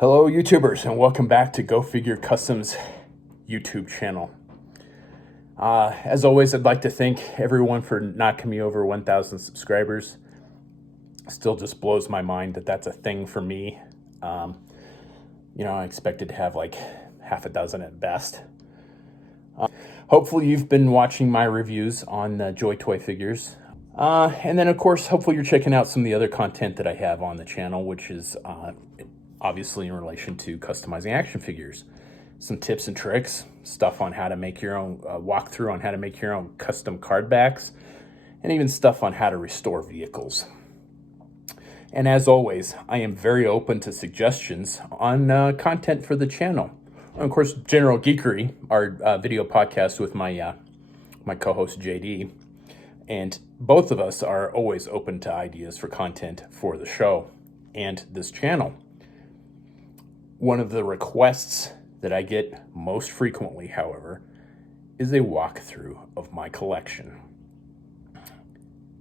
Hello YouTubers, and welcome back to Go Figure Customs YouTube channel. As always, I'd like to thank everyone for knocking me over 1,000 subscribers. Still just blows my mind that that's a thing for me. I expected to have like half a dozen at best. Hopefully you've been watching my reviews on Joy Toy figures. And then of course, hopefully you're checking out some of the other content that I have on the channel, which is obviously in relation to customizing action figures. Some tips and tricks, stuff on how to make your own, walkthrough on how to make your own custom card backs, and even stuff on how to restore vehicles. And as always, I am very open to suggestions on content for the channel. And of course, General Geekery, our video podcast with my co-host JD, and both of us are always open to ideas for content for the show and this channel. One of the requests that I get most frequently, however, is a walkthrough of my collection.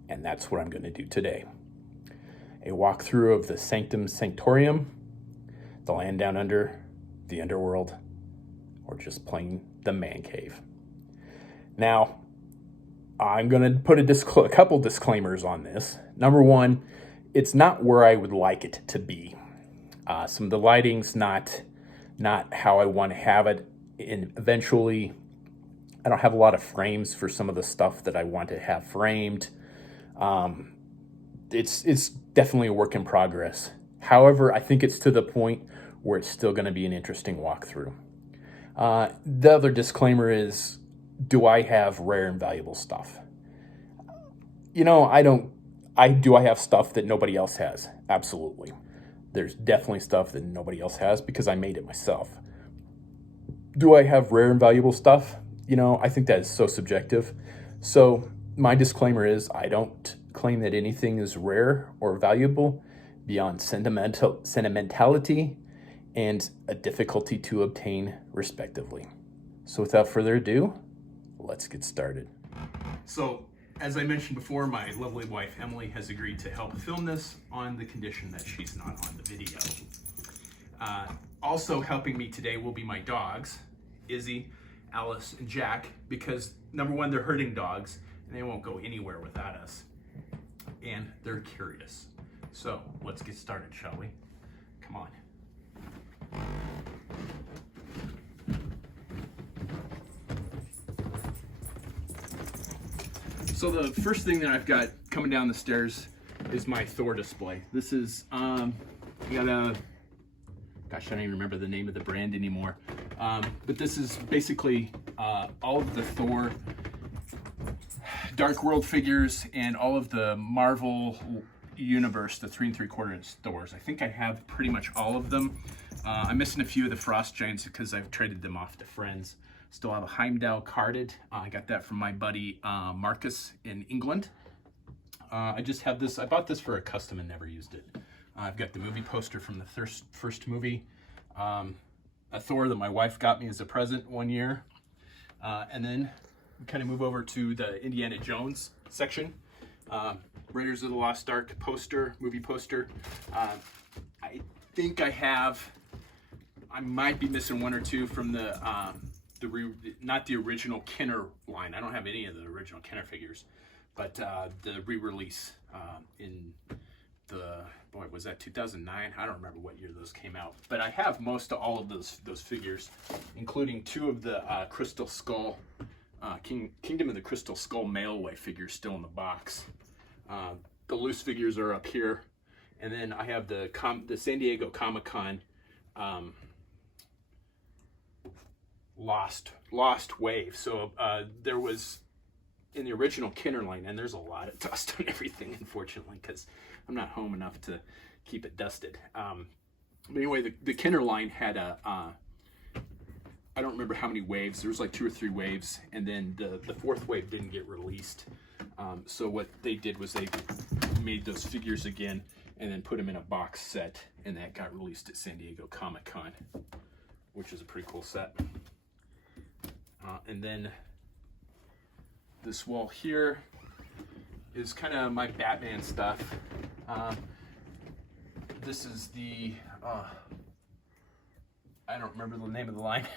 And that's what I'm going to do today. A walkthrough of the Sanctum Sanctorum, the Land Down Under, the Underworld, or just plain the Man Cave. Now, I'm going to put a couple disclaimers on this. Number one, it's not where I would like it to be. Some of the lighting's not how I want to have it. And eventually, I don't have a lot of frames for some of the stuff that I want to have framed. It's definitely a work in progress. However, I think it's to the point where it's still going to be an interesting walkthrough. The other disclaimer is, do I have rare and valuable stuff? Do I have stuff that nobody else has? Absolutely. There's definitely stuff that nobody else has because I made it myself. Do I have rare and valuable stuff? I think that is so subjective. So my disclaimer is I don't claim that anything is rare or valuable beyond sentimentality and a difficulty to obtain, respectively. So without further ado, let's get started. So, as I mentioned before, my lovely wife Emily has agreed to help film this on the condition that she's not on the video. Also helping me today will be my dogs, Izzy, Alice, and Jack, because number one, they're herding dogs and they won't go anywhere without us. And they're curious. So let's get started, shall we? Come on. So the first thing that I've got coming down the stairs is my Thor display. This is, I don't even remember the name of the brand anymore. But this is basically all of the Thor Dark World figures and all of the Marvel Universe, the 3 3/4 inch Thors. I think I have pretty much all of them. I'm missing a few of the Frost Giants because I've traded them off to friends. Still have a Heimdall carded. I got that from my buddy Marcus in England. I just have this. I bought this for a custom and never used it. I've got the movie poster from the first movie. A Thor that my wife got me as a present one year. And then we kind of move over to the Indiana Jones section. Raiders of the Lost Ark poster, movie poster. I think I might be missing one or two from not the original Kenner line. I don't have any of the original Kenner figures, but the re-release in was that 2009? I don't remember what year those came out, but I have most of all of those figures, including 2 of the Crystal Skull, Kingdom of the Crystal Skull mail-away figures still in the box. The loose figures are up here, and then I have the San Diego Comic-Con Lost Wave. So there was in the original Kenner line, and there's a lot of dust on everything, unfortunately, because I'm not home enough to keep it dusted. But anyway, the Kenner line had I don't remember how many waves. There was like 2 or 3 waves, and then the 4th wave didn't get released. So what they did was they made those figures again and then put them in a box set, and that got released at San Diego Comic-Con, which is a pretty cool set. And then this wall here is kind of my Batman stuff. This is the I don't remember the name of the line.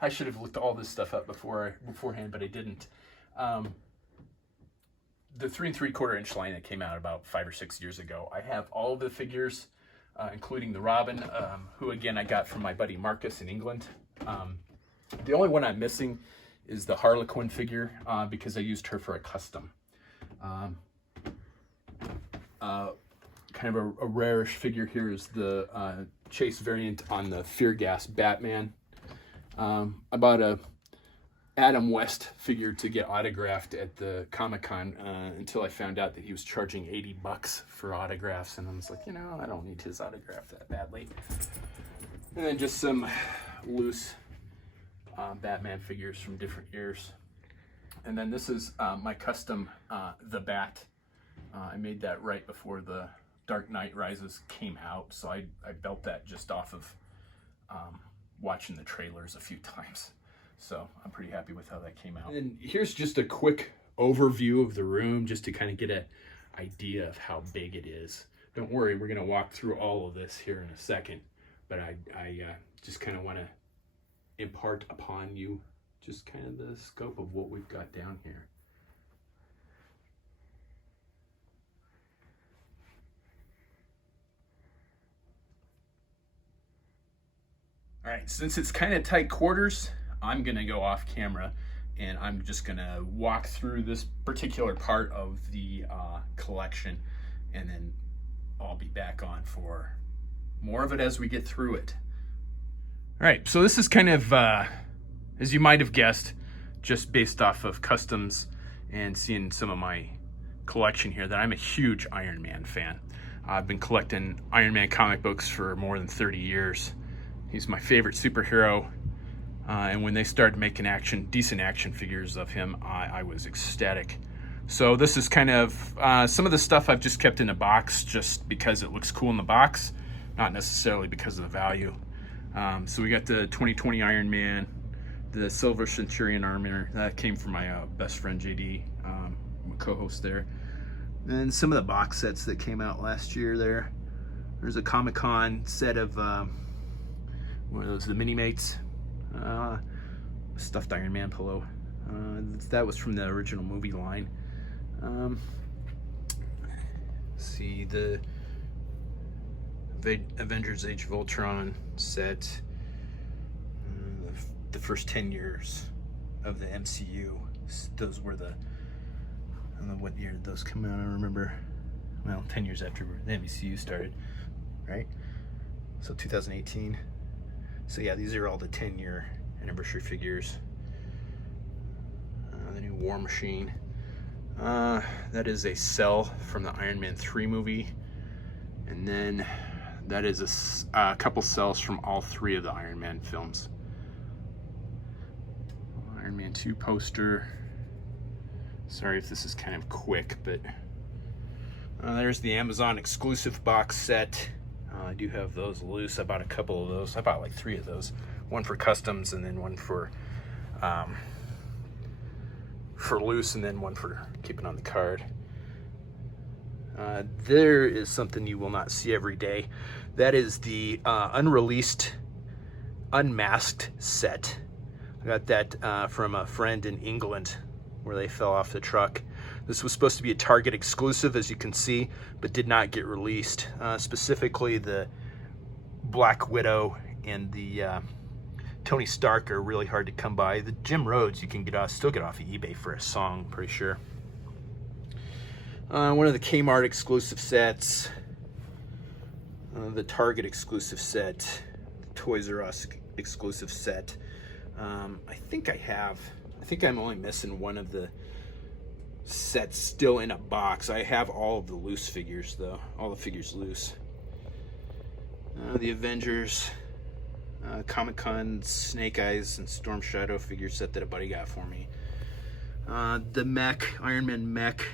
I should have looked all this stuff up beforehand, but I didn't. The 3 3/4 inch line that came out about 5 or 6 years ago. I have all of the figures, including the Robin, who again I got from my buddy Marcus in England. The only one I'm missing is the Harlequin figure because I used her for a custom. Kind of a rarish figure here is the Chase variant on the Fear Gas Batman. I bought a Adam West figure to get autographed at the Comic-Con until I found out that he was charging $80 for autographs, and I was like, you know, I don't need his autograph that badly. And then just some loose Batman figures from different years. And then this is my custom The Bat. I made that right before the Dark Knight Rises came out, so I built that just off of watching the trailers a few times. So I'm pretty happy with how that came out. And here's just a quick overview of the room just to kind of get an idea of how big it is. Don't worry, we're going to walk through all of this here in a second, but I just kind of want to impart upon you just kind of the scope of what we've got down here. All right, since it's kind of tight quarters, I'm gonna go off camera and I'm just gonna walk through this particular part of the collection, and then I'll be back on for more of it as we get through it. All right, so this is kind of, as you might have guessed, just based off of customs and seeing some of my collection here, that I'm a huge Iron Man fan. I've been collecting Iron Man comic books for more than 30 years. He's my favorite superhero. And when they started making decent action figures of him, I was ecstatic. So this is kind of some of the stuff I've just kept in a box just because it looks cool in the box, not necessarily because of the value. So we got the 2020 Iron Man, the Silver Centurion armor that came from my best friend JD, my co-host there. And some of the box sets that came out last year there. There's a Comic-Con set of one of those, the Mini-Mates. Stuffed Iron Man pillow. That was from the original movie line. See the Avengers Age of Ultron set. The first 10 years of the MCU. Those were the, I don't know what year did those come out, I don't remember. Well, 10 years after the MCU started, right? So 2018. So yeah, these are all the 10-year anniversary figures. The new War Machine. That is a cell from the Iron Man 3 movie. And then that is a couple cells from all 3 of the Iron Man films. Iron Man 2 poster. Sorry if this is kind of quick, but there's the Amazon exclusive box set. I do have those loose. I bought a couple of those. I bought like 3 of those. One for customs, and then one for loose, and then one for keeping on the card. There is something you will not see every day. That is the unreleased, unmasked set. I got that from a friend in England where they fell off the truck. This was supposed to be a Target exclusive, as you can see, but did not get released. Specifically, the Black Widow and the Tony Stark are really hard to come by. The Jim Rhodes you can still get off of eBay for a song, pretty sure. One of the Kmart exclusive sets, the Target exclusive set, the Toys R Us exclusive set. I think I'm only missing one of the sets still in a box. I have all of the loose figures though, all the figures loose. The Avengers, Comic-Con Snake Eyes and Storm Shadow figure set that a buddy got for me. The mech, Iron Man mech,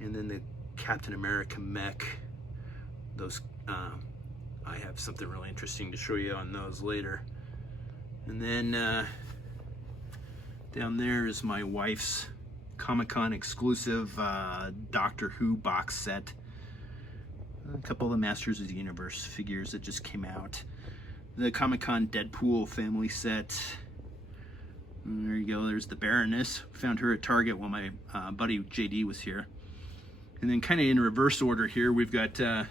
and then the Captain America mech. Those, I have something really interesting to show you on those later. And then down there is my wife's Comic-Con exclusive Doctor Who box set. A couple of the Masters of the Universe figures that just came out. the Comic-Con Deadpool family set. And there you go, there's the Baroness. Found her at Target while my buddy JD was here. And then kind of in reverse order here, we've got the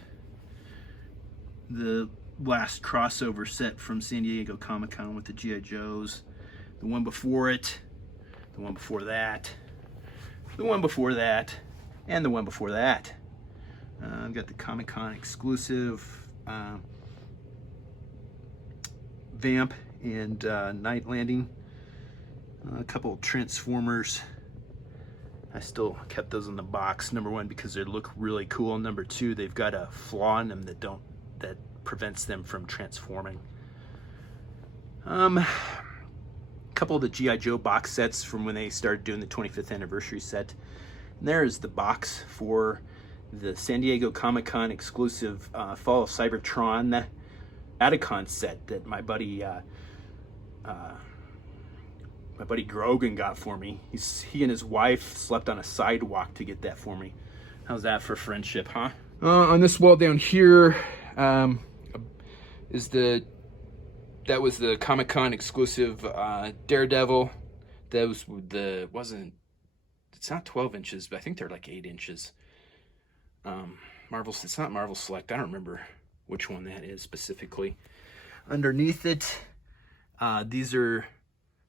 last crossover set from San Diego Comic-Con with the G.I. Joes. The one before it, the one before that, the one before that, and the one before that. I've got the Comic-Con exclusive Vamp and Night Landing. A couple of Transformers. I still kept those in the box. Number one, because they look really cool. Number two, they've got a flaw in them that prevents them from transforming. A couple of the G.I. Joe box sets from when they started doing the 25th anniversary set. And there's the box for the San Diego Comic-Con exclusive Fall of Cybertron Atticon set that my buddy Grogan got for me. He and his wife slept on a sidewalk to get that for me. How's that for friendship, huh? On this wall down here that was the Comic-Con exclusive Daredevil. It's not 12 inches, but I think they're like 8 inches. It's not Marvel Select. I don't remember which one that is specifically. Underneath it, these are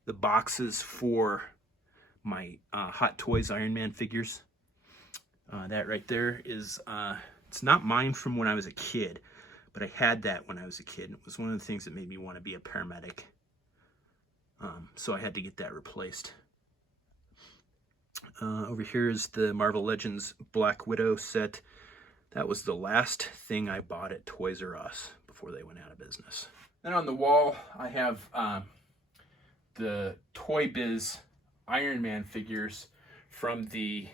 the boxes for my Hot Toys Iron Man figures. That right there is, it's not mine from when I was a kid, but I had that when I was a kid. It was one of the things that made me want to be a paramedic. So I had to get that replaced. Over here is the Marvel Legends Black Widow set. That was the last thing I bought at Toys R Us before they went out of business. Then on the wall, I have the Toy Biz Iron Man figures from the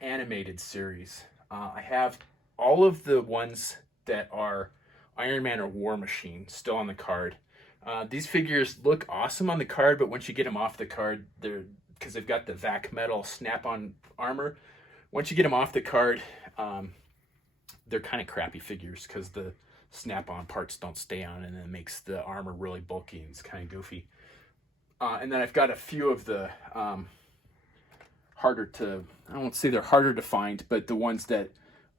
animated series. I have all of the ones that are Iron Man or War Machine still on the card. These figures look awesome on the card, but once you get them off the card, because they've got the vac metal snap-on armor. Once you get them off the card, they're kind of crappy figures because the snap-on parts don't stay on, and it makes the armor really bulky and it's kind of goofy. And then I've got a few of the I won't say they're harder to find, but the ones that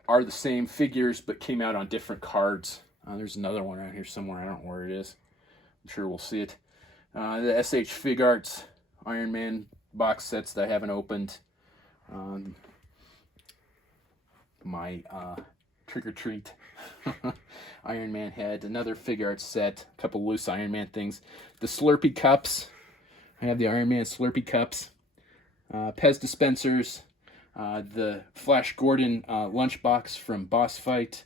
are the same figures but came out on different cards. There's another one around here somewhere. I don't know where it is. I'm sure we'll see it. The SH Fig Arts Iron Man box sets that I haven't opened. My Trick or Treat Iron Man head. Another Fig Arts set. A couple loose Iron Man things. The Slurpee cups. I have the Iron Man Slurpee cups. Pez dispensers. The Flash Gordon lunchbox from Boss Fight.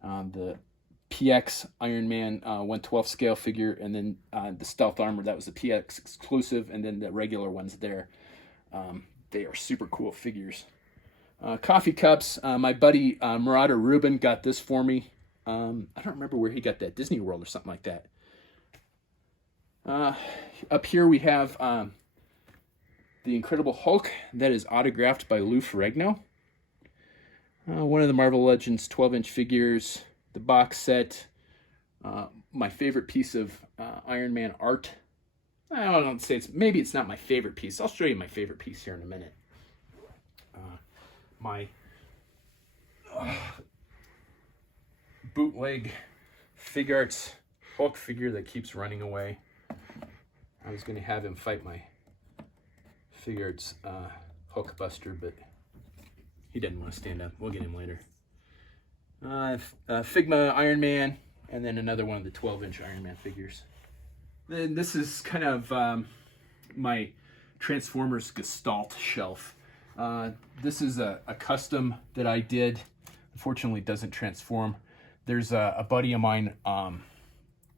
The PX Iron Man 1/12 scale figure, and then the Stealth Armor, that was the PX exclusive, and then the regular ones there. They are super cool figures. Coffee cups. My buddy Marauder Rubin got this for me. I don't remember where he got that, Disney World or something like that. Up here we have the Incredible Hulk that is autographed by Lou Ferrigno. One of the Marvel Legends 12-inch figures. The box set. My favorite piece of Iron Man art. I don't say maybe it's not my favorite piece. I'll show you my favorite piece here in a minute. My bootleg Fig Arts Hulk figure that keeps running away. I was going to have him fight my Fig Arts Hulkbuster, but he didn't want to stand up. We'll get him later. Figma Iron Man, and then another one of the 12-inch Iron Man figures. Then this is kind of my Transformers Gestalt shelf. This is a custom that I did. Unfortunately, it doesn't transform. There's a buddy of mine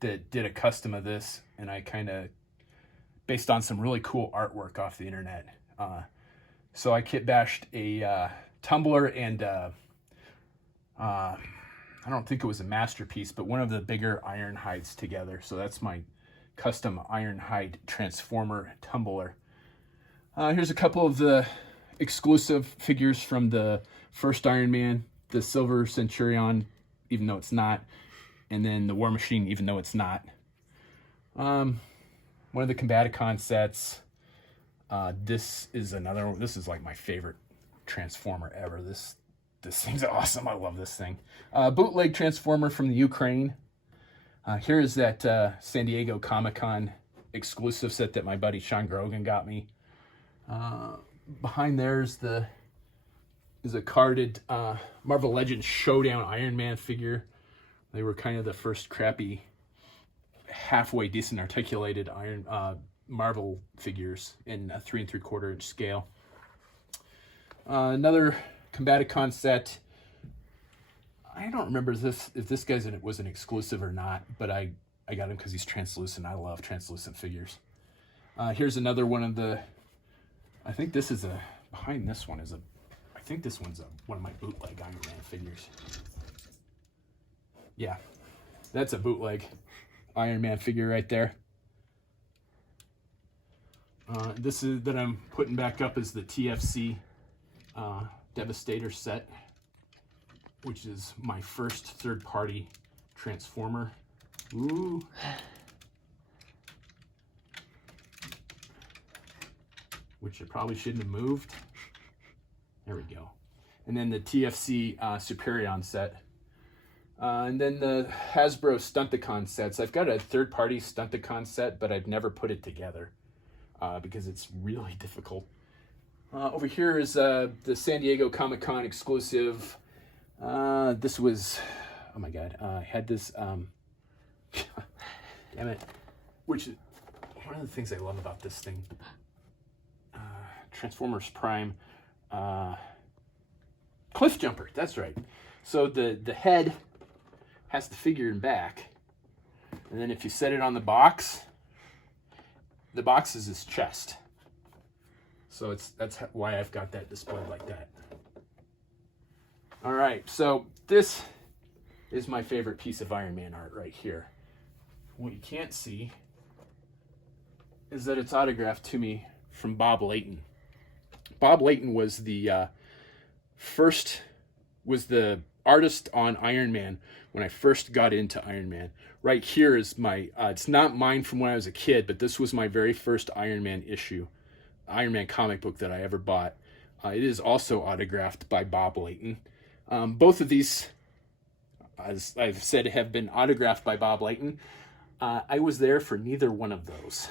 that did a custom of this, and I kind of based on some really cool artwork off the internet. So I kit bashed a tumbler and I don't think it was a masterpiece, but one of the bigger Ironhides together. So that's my custom Ironhide Transformer tumbler. Here's a couple of the exclusive figures from the first Iron Man, the Silver Centurion, even though it's not, and then the War Machine, even though it's not. One of the Combaticon sets. This is another one. This is like my favorite Transformer ever. This thing's awesome. I love this thing. Bootleg Transformer from the Ukraine. Here is that San Diego Comic-Con exclusive set that my buddy Sean Grogan got me. Behind there is a carded Marvel Legends Showdown Iron Man figure. They were kind of the first crappy, halfway decent articulated Marvel figures in a 3 3/4 inch scale. Another Combaticon set. I don't remember if this guy's was an exclusive or not, but I got him because he's translucent. I love translucent figures. Here's another one of the. I think this is behind this one is I think this one's one of my bootleg Iron Man figures. Yeah, that's a bootleg Iron Man figure right there. This is that I'm putting back up is the TFC Devastator set, which is my first third-party Transformer. Ooh. Which I probably shouldn't have moved. There we go. And then the TFC Superion set. And then the Hasbro Stunticon sets. I've got a third-party Stunticon set, but I've never put it together because it's really difficult. Over here is the San Diego Comic-Con exclusive. This was, oh my god, I had this, damn it, which is one of the things I love about this thing. Transformers Prime Cliff Jumper, that's right. So the head has the figure in back, and then if you set it on the box is his chest. So that's why I've got that displayed like that. All right, so this is my favorite piece of Iron Man art right here. What you can't see is that it's autographed to me from Bob Layton. Bob Layton was the artist on Iron Man when I first got into Iron Man. Right here is my, it's not mine from when I was a kid, but this was my very first Iron Man issue, Iron Man comic book that I ever bought. It is also autographed by Bob Layton. Both of these, as I've said, have been autographed by Bob Layton. I was there for neither one of those.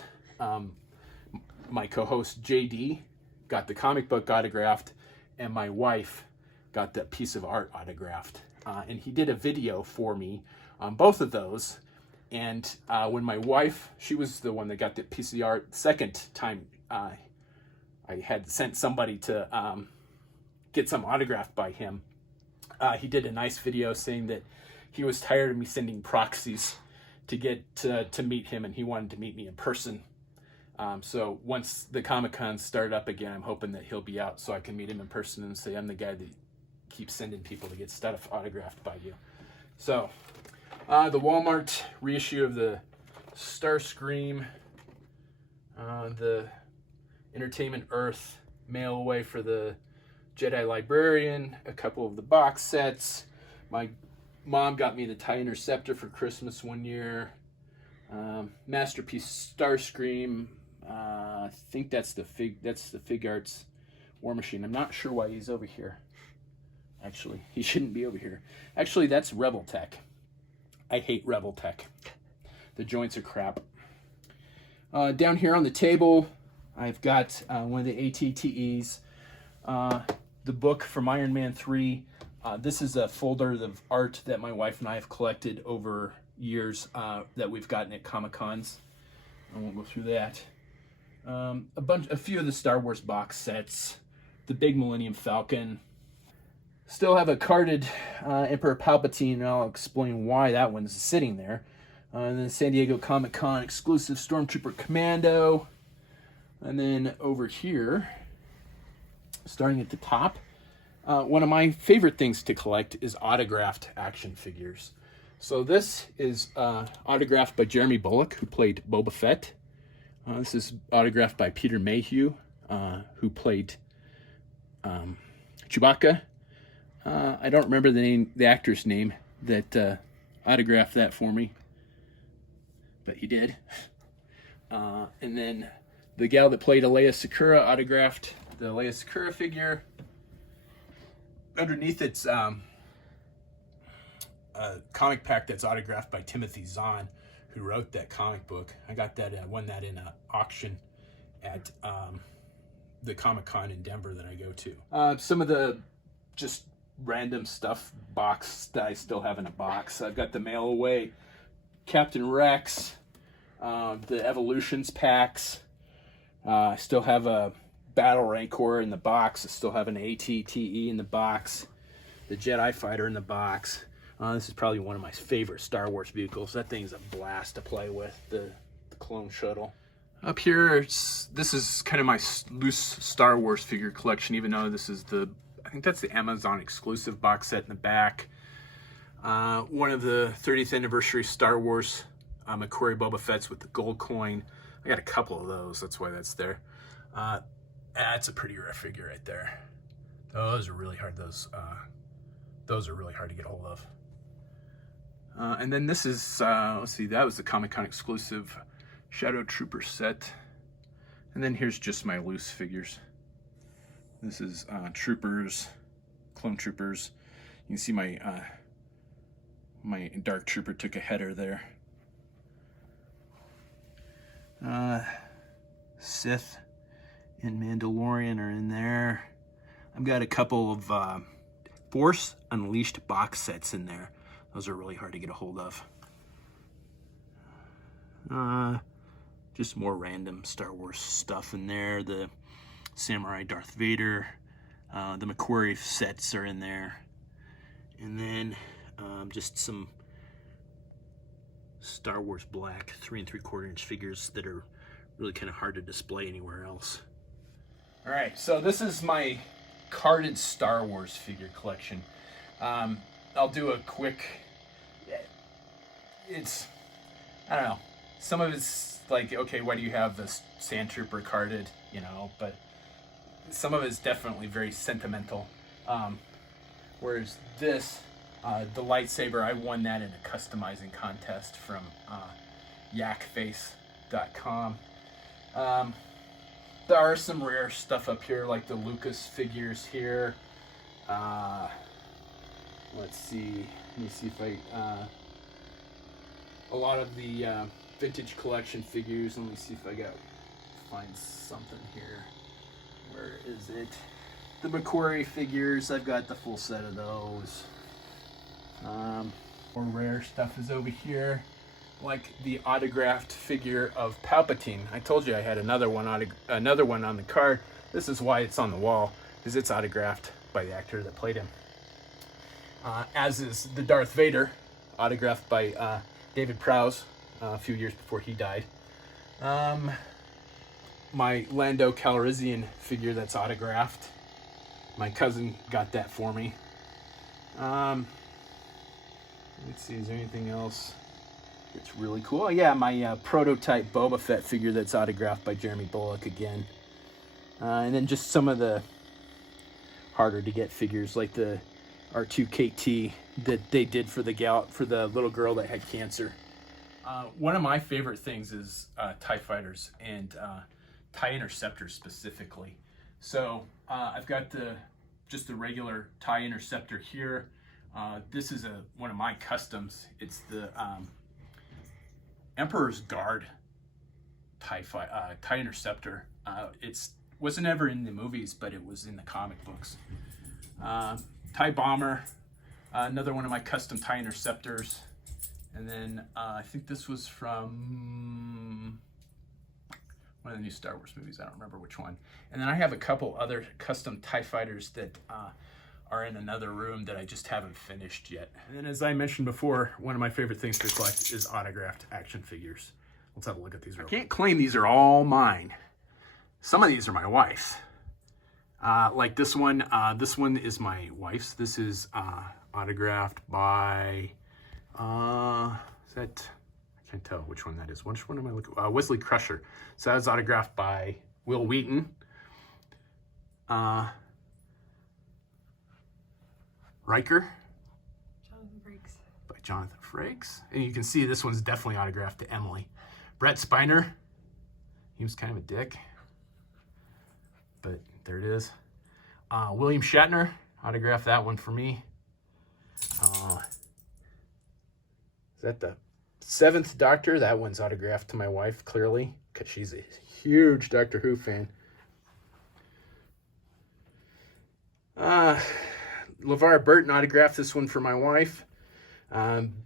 My co-host JD got the comic book autographed, and my wife got that piece of art autographed. And he did a video for me on both of those. And when my wife, she was the one that got the piece of the art, the second time I had sent somebody to get some autographed by him. He did a nice video saying that he was tired of me sending proxies to get to meet him, and he wanted to meet me in person. So once the Comic-Cons start up again, I'm hoping that he'll be out so I can meet him in person and say, I'm the guy that keeps sending people to get stuff autographed by you. So the Walmart reissue of the Starscream, the Entertainment Earth mail away for the Jedi Librarian, a couple of the box sets. My mom got me the TIE Interceptor for Christmas one year. Masterpiece Starscream. I think that's the Fig Arts War Machine. I'm not sure why he's over here. Actually, he shouldn't be over here. Actually, that's Rebel Tech. I hate Rebel Tech. The joints are crap. Down here on the table, I've got one of the ATTEs, the book from Iron Man 3. This is a folder of art that my wife and I have collected over years that we've gotten at Comic-Cons. I won't go through that. A few of the Star Wars box sets, the big Millennium Falcon. Still have a carded Emperor Palpatine, and I'll explain why that one's sitting there. And then San Diego Comic-Con exclusive Stormtrooper Commando. And then over here, starting at the top, one of my favorite things to collect is autographed action figures. So this is autographed by Jeremy Bulloch, who played Boba Fett. This is autographed by Peter Mayhew, who played Chewbacca. I don't remember the actor's name that autographed that for me, but he did. And then the gal that played Alea Sakura autographed the Alea Sakura figure. Underneath it's a comic pack that's autographed by Timothy Zahn, who wrote that comic book. I got that, won that in an auction at the Comic-Con in Denver that I go to. Some of the just random stuff box that I still have in a box. I've got the Mail Away Captain Rex, the Evolutions packs. I still have a Battle Rancor in the box. I still have an AT-TE in the box. The Jedi Fighter in the box. This is probably one of my favorite Star Wars vehicles. That thing's a blast to play with, the Clone Shuttle. Up here, this is kind of my loose Star Wars figure collection, even though this is I think that's the Amazon exclusive box set in the back. One of the 30th anniversary Star Wars McQuarrie Boba Fett's with the gold coin. I got a couple of those, that's why that's there. That's a pretty rare figure right there. Those are really hard. Those are really hard to get a hold of. And then this is, let's see, that was the Comic-Con exclusive Shadow Trooper set. And then here's just my loose figures. This is Troopers, Clone Troopers. You can see my my Dark Trooper took a header there. Sith and Mandalorian are in there. I've got a couple of Force Unleashed box sets in there. Those are really hard to get a hold of. Just more random Star Wars stuff in there. The Samurai Darth Vader. The McQuarrie sets are in there. And then just some Star Wars black 3 3/4 inch figures that are really kind of hard to display anywhere else. All right, so this is my carded Star Wars figure collection. I'll do a quick, I don't know, some of it's like, okay, why do you have this Sand Trooper carded, you know, but some of it's definitely very sentimental. Whereas this, the lightsaber, I won that in a customizing contest from yakface.com. There are some rare stuff up here, like the Lucas figures here. Let's see. Let me see if a lot of the vintage collection figures. Let me see if I find something here. Where is it? The McQuarrie figures. I've got the full set of those. More rare stuff is over here, like the autographed figure of Palpatine. I told you I had another one on the card. This is why it's on the wall, because it's autographed by the actor that played him. As is the Darth Vader, autographed by David Prowse a few years before he died. My Lando Calrissian figure that's autographed. My cousin got that for me. Let's see, is there anything else that's really cool? Oh, yeah, my prototype Boba Fett figure that's autographed by Jeremy Bullock again. And then just some of the harder to get figures, like the R2KT that they did for the little girl that had cancer. One of my favorite things is TIE Fighters and TIE Interceptors specifically. So I've got just the regular TIE Interceptor here. This is one of my customs. It's the Emperor's Guard TIE Interceptor. It wasn't ever in the movies, but it was in the comic books. TIE Bomber, another one of my custom TIE Interceptors. And then I think this was from one of the new Star Wars movies. I don't remember which one. And then I have a couple other custom TIE Fighters that are in another room that I just haven't finished yet. And then, as I mentioned before, one of my favorite things to collect is autographed action figures. Let's have a look at these real quick. I can't claim these are all mine. Some of these are my wife's. Like this one is my wife's. This is autographed by, I can't tell which one that is. Which one am I looking at? Wesley Crusher. So that is autographed by Will Wheaton. Riker. Jonathan Frakes. By Jonathan Frakes. And you can see this one's definitely autographed to Emily. Brett Spiner. He was kind of a dick, but there it is. William Shatner autographed that one for me. Is that the 7th Doctor? That one's autographed to my wife, clearly, because she's a huge Doctor Who fan. LeVar Burton autographed this one for my wife.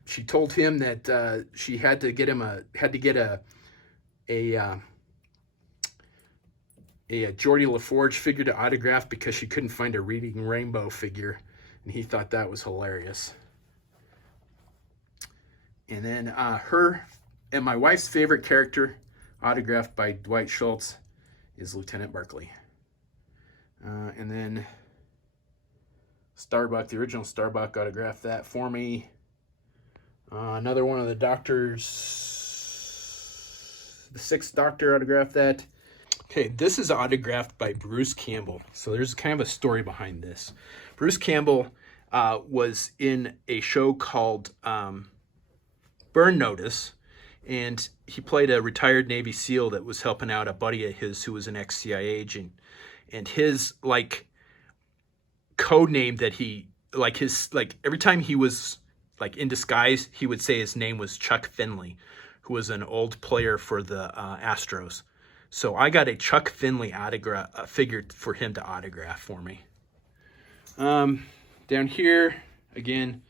She told him that she had to get a Geordie LaForge figure to autograph because she couldn't find a Reading Rainbow figure, and he thought that was hilarious. And then her and my wife's favorite character, autographed by Dwight Schultz, is Lieutenant Barclay. And then Starbuck, the original Starbuck, autographed that for me. Another one of the Doctors, the 6th Doctor, autographed that. Okay, this is autographed by Bruce Campbell. So there's kind of a story behind this. Bruce Campbell was in a show called Burn Notice, and he played a retired Navy SEAL that was helping out a buddy of his who was an ex-CIA agent. And his, code name that every time he was, in disguise, he would say his name was Chuck Finley, who was an old player for the Astros. So I got a Chuck Finley figure for him to autograph for me. Down here, again,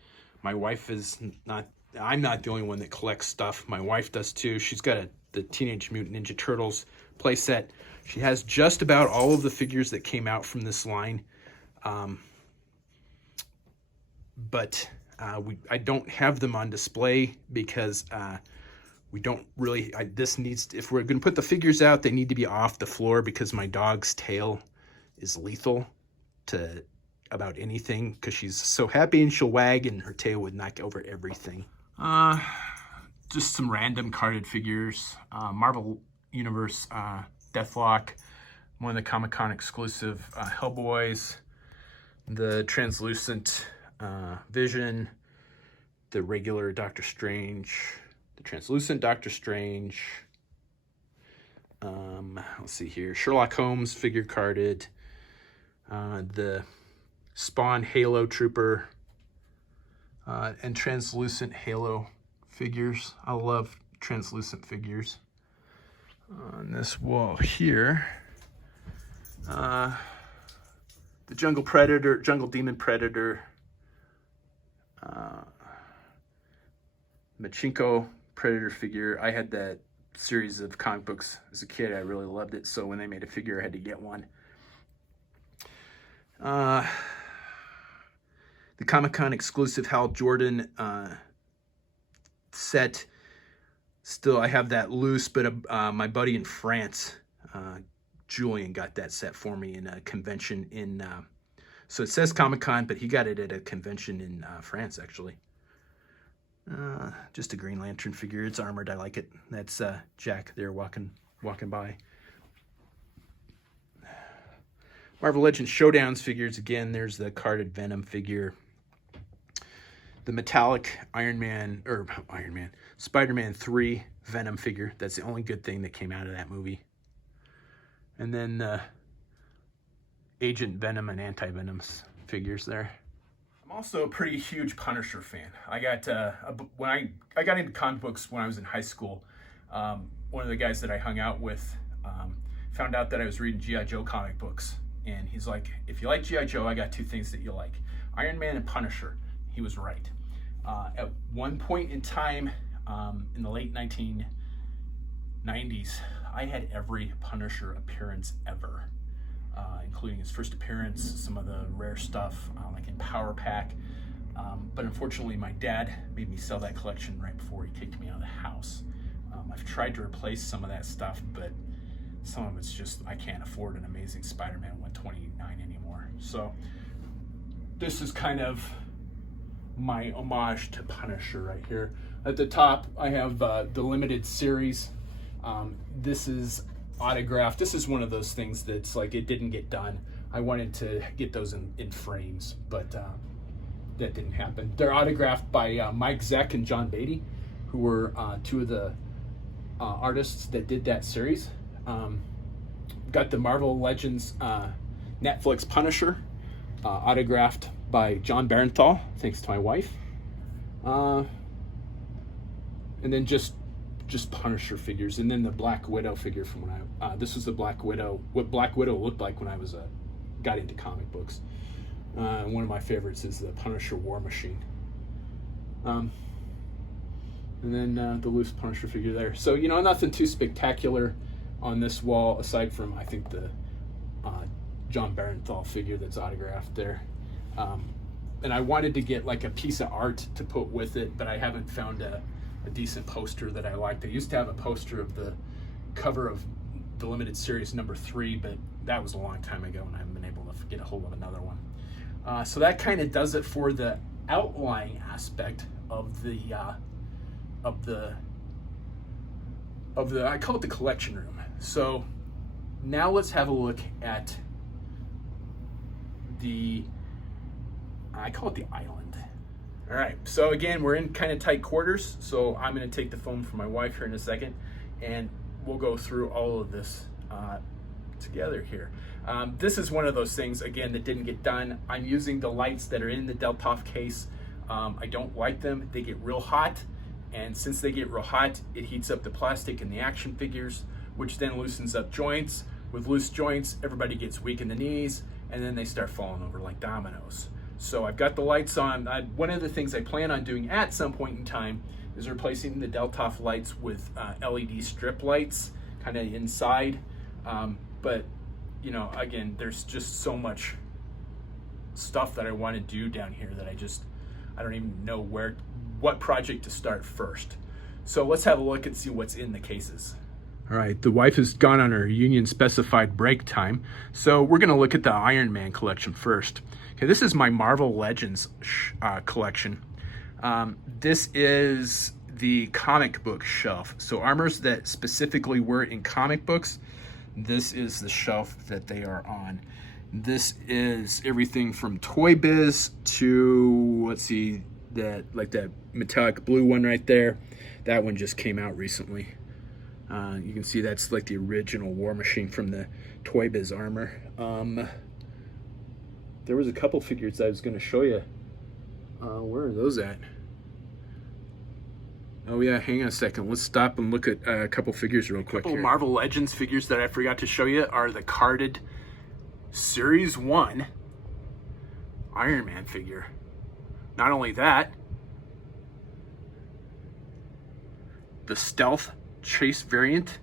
my wife is not, I'm not the only one that collects stuff. My wife does too. She's got the Teenage Mutant Ninja Turtles playset. She has just about all of the figures that came out from this line. But I don't have them on display because we don't really, if we're going to put the figures out, they need to be off the floor because my dog's tail is lethal to about anything because she's so happy and she'll wag and her tail would knock over everything. Just some random carded figures. Marvel Universe Deathlock, one of the Comic-Con exclusive Hellboys, the translucent Vision, the regular Doctor Strange, the translucent Doctor Strange. Let's see here. Sherlock Holmes figure carded. The Spawn Halo Trooper. And translucent Halo figures. I love translucent figures. On this wall here, the Jungle Demon Predator, Machinko Predator figure. I had that series of comic books as a kid. I really loved it. So when they made a figure, I had to get one. The Comic-Con exclusive Hal Jordan set. Still, I have that loose, but my buddy in France, Julian, got that set for me in a convention in... so it says Comic-Con, but he got it at a convention in France, actually. Just a Green Lantern figure. It's armored. I like it. That's Jack there walking by. Marvel Legends Showdowns figures. Again, there's the carded Venom figure. The metallic Spider-Man 3 Venom figure. That's the only good thing that came out of that movie. And then the Agent Venom and Anti-Venom's figures there. I'm also a pretty huge Punisher fan. I got when I got into comic books when I was in high school. One of the guys that I hung out with found out that I was reading G.I. Joe comic books. And he's like, if you like G.I. Joe, I got 2 things that you like. Iron Man and Punisher. He was right. At one point in time, in the late 1990s, I had every Punisher appearance ever, including his first appearance, some of the rare stuff, like in Power Pack. But unfortunately, my dad made me sell that collection right before he kicked me out of the house. I've tried to replace some of that stuff, but some of it's just, I can't afford an Amazing Spider-Man 129 anymore. So this is kind of my homage to Punisher right here. At the top, I have the limited series. This is autographed. This is one of those things that's like, it didn't get done. I wanted to get those in frames, but that didn't happen. They're autographed by Mike Zeck and John Beatty, who were 2 of the artists that did that series. Got the Marvel Legends Netflix Punisher, autographed by John Barenthal, thanks to my wife. And then just Punisher figures, and then the Black Widow figure from when this was the Black Widow, what Black Widow looked like when I was got into comic books. One of my favorites is the Punisher War Machine. And then the loose Punisher figure there. So, nothing too spectacular on this wall, aside from, I think, the John Barenthal figure that's autographed there. And I wanted to get like a piece of art to put with it, but I haven't found a decent poster that I liked. I used to have a poster of the cover of the limited series number 3, but that was a long time ago, and I haven't been able to get a hold of another one. So that kind of does it for the outlying aspect of the I call it the collection room. So now let's have a look at I call it the island. All right, so again, we're in kind of tight quarters, so I'm going to take the phone from my wife here in a second, and we'll go through all of this together here. This is one of those things, again, that didn't get done. I'm using the lights that are in the Deltoff case. I don't like them. They get real hot, and since they get real hot, it heats up the plastic in the action figures, which then loosens up joints. With loose joints, everybody gets weak in the knees, and then they start falling over like dominoes. So I've got the lights on. One of the things I plan on doing at some point in time is replacing the Deltoff lights with LED strip lights kind of inside. But, again, there's just so much stuff that I want to do down here that I don't even know what project to start first. So let's have a look and see what's in the cases. All right, the wife has gone on her union specified break time, so we're going to look at the Iron Man collection first. Okay, this is my Marvel Legends collection. This is the comic book shelf. So armors that specifically were in comic books, this is the shelf that they are on. This is everything from Toy Biz to, let's see, that metallic blue one right there. That one just came out recently. You can see that's like the original War Machine from the Toy Biz armor. There was a couple figures I was going to show you. Where are those at? Oh yeah, hang on a second. Let's stop and look at a couple figures real quick. A couple Marvel Legends figures that I forgot to show you are the carded Series 1 Iron Man figure. Not only that, the Stealth Chase variant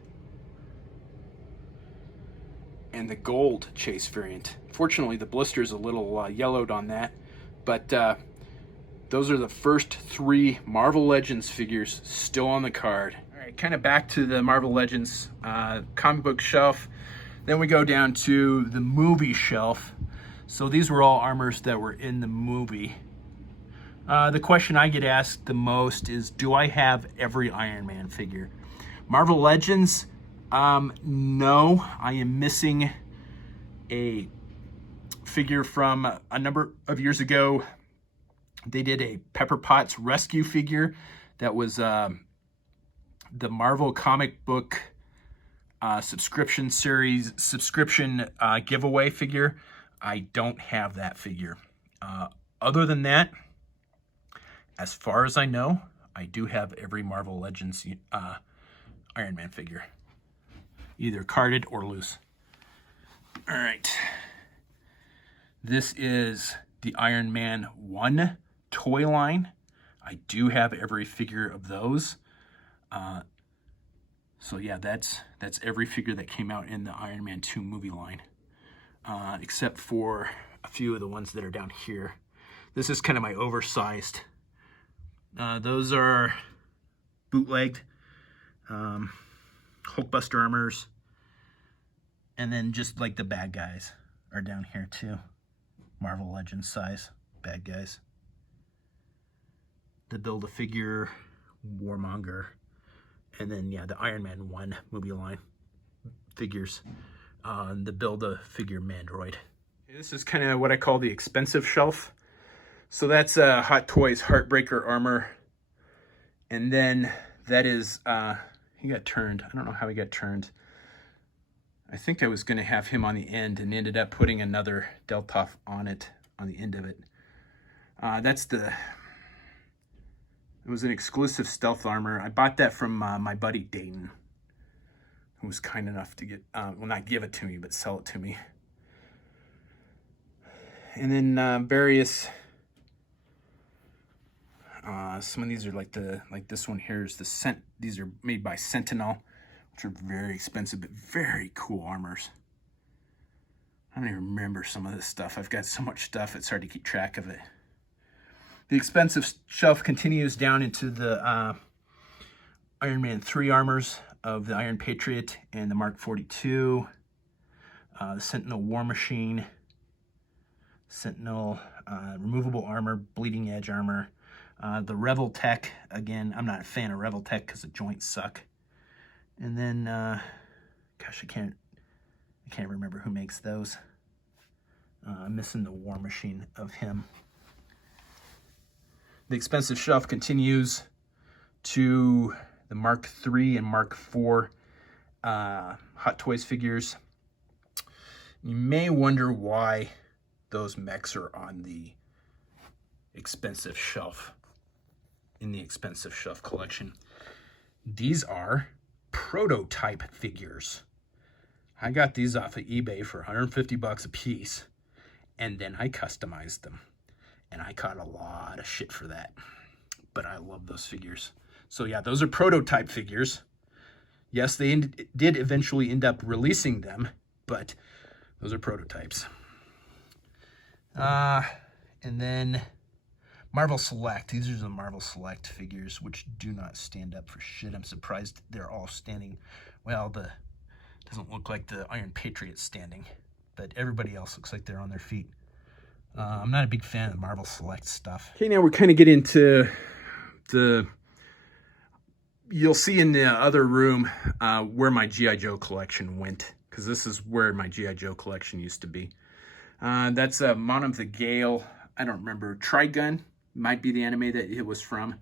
and the Gold Chase variant. Fortunately, the blister is a little yellowed on that, but those are the first 3 Marvel Legends figures still on the card. All right, kind of back to the Marvel Legends comic book shelf. Then we go down to the movie shelf. So these were all armors that were in the movie. The question I get asked the most is, do I have every Iron Man figure? Marvel Legends, no. I am missing a figure from a number of years ago. They did a Pepper Potts rescue figure that was the Marvel comic book subscription giveaway figure. I don't have that figure. Other than that, as far as I know, I do have every Marvel Legends Iron Man figure, either carded or loose. All right. This is the Iron Man 1 toy line. I do have every figure of those. So yeah, that's every figure that came out in the Iron Man 2 movie line, except for a few of the ones that are down here. This is kind of my oversized. Those are bootlegged Hulkbuster armors, and then just like the bad guys are down here too. Marvel Legends size bad guys. The Build-A-Figure Warmonger, and then yeah, the Iron Man 1 movie line figures. The Build-A-Figure Mandroid. This is kind of what I call the expensive shelf. So that's Hot Toys Heartbreaker armor, and then that is he got turned. I don't know how he got turned. I think I was going to have him on the end and ended up putting another Deltoff on it, on the end of it. It was an exclusive stealth armor. I bought that from my buddy Dayton, who was kind enough to get, well, not give it to me, but sell it to me. And then various, some of these are like this one here is these are made by Sentinel, which are very expensive, but very cool armors. I don't even remember some of this stuff. I've got so much stuff, it's hard to keep track of it. The expensive shelf continues down into the Iron Man 3 armors of the Iron Patriot and the Mark 42, the Sentinel War Machine, Sentinel removable armor, bleeding edge armor, the Revel Tech. Again, I'm not a fan of Revel Tech because the joints suck. And then, gosh, I can't remember who makes those. I'm missing the War Machine of him. The expensive shelf continues to the Mark III and Mark IV Hot Toys figures. You may wonder why those mechs are on the expensive shelf, in the expensive shelf collection. These are prototype figures. I got these off of eBay for 150 bucks a piece, and then I customized them. And I caught a lot of shit for that. But I love those figures. So yeah, those are prototype figures. Yes, they did eventually end up releasing them, but those are prototypes. And then Marvel Select. These are the Marvel Select figures, which do not stand up for shit. I'm surprised they're all standing. Well, doesn't look like the Iron Patriot's standing, but everybody else looks like they're on their feet. I'm not a big fan of Marvel Select stuff. Okay, now we're kind of getting into you'll see in the other room where my G.I. Joe collection went, because this is where my G.I. Joe collection used to be. That's Mon of the Gale. I don't remember. Trigun might be the anime that it was from.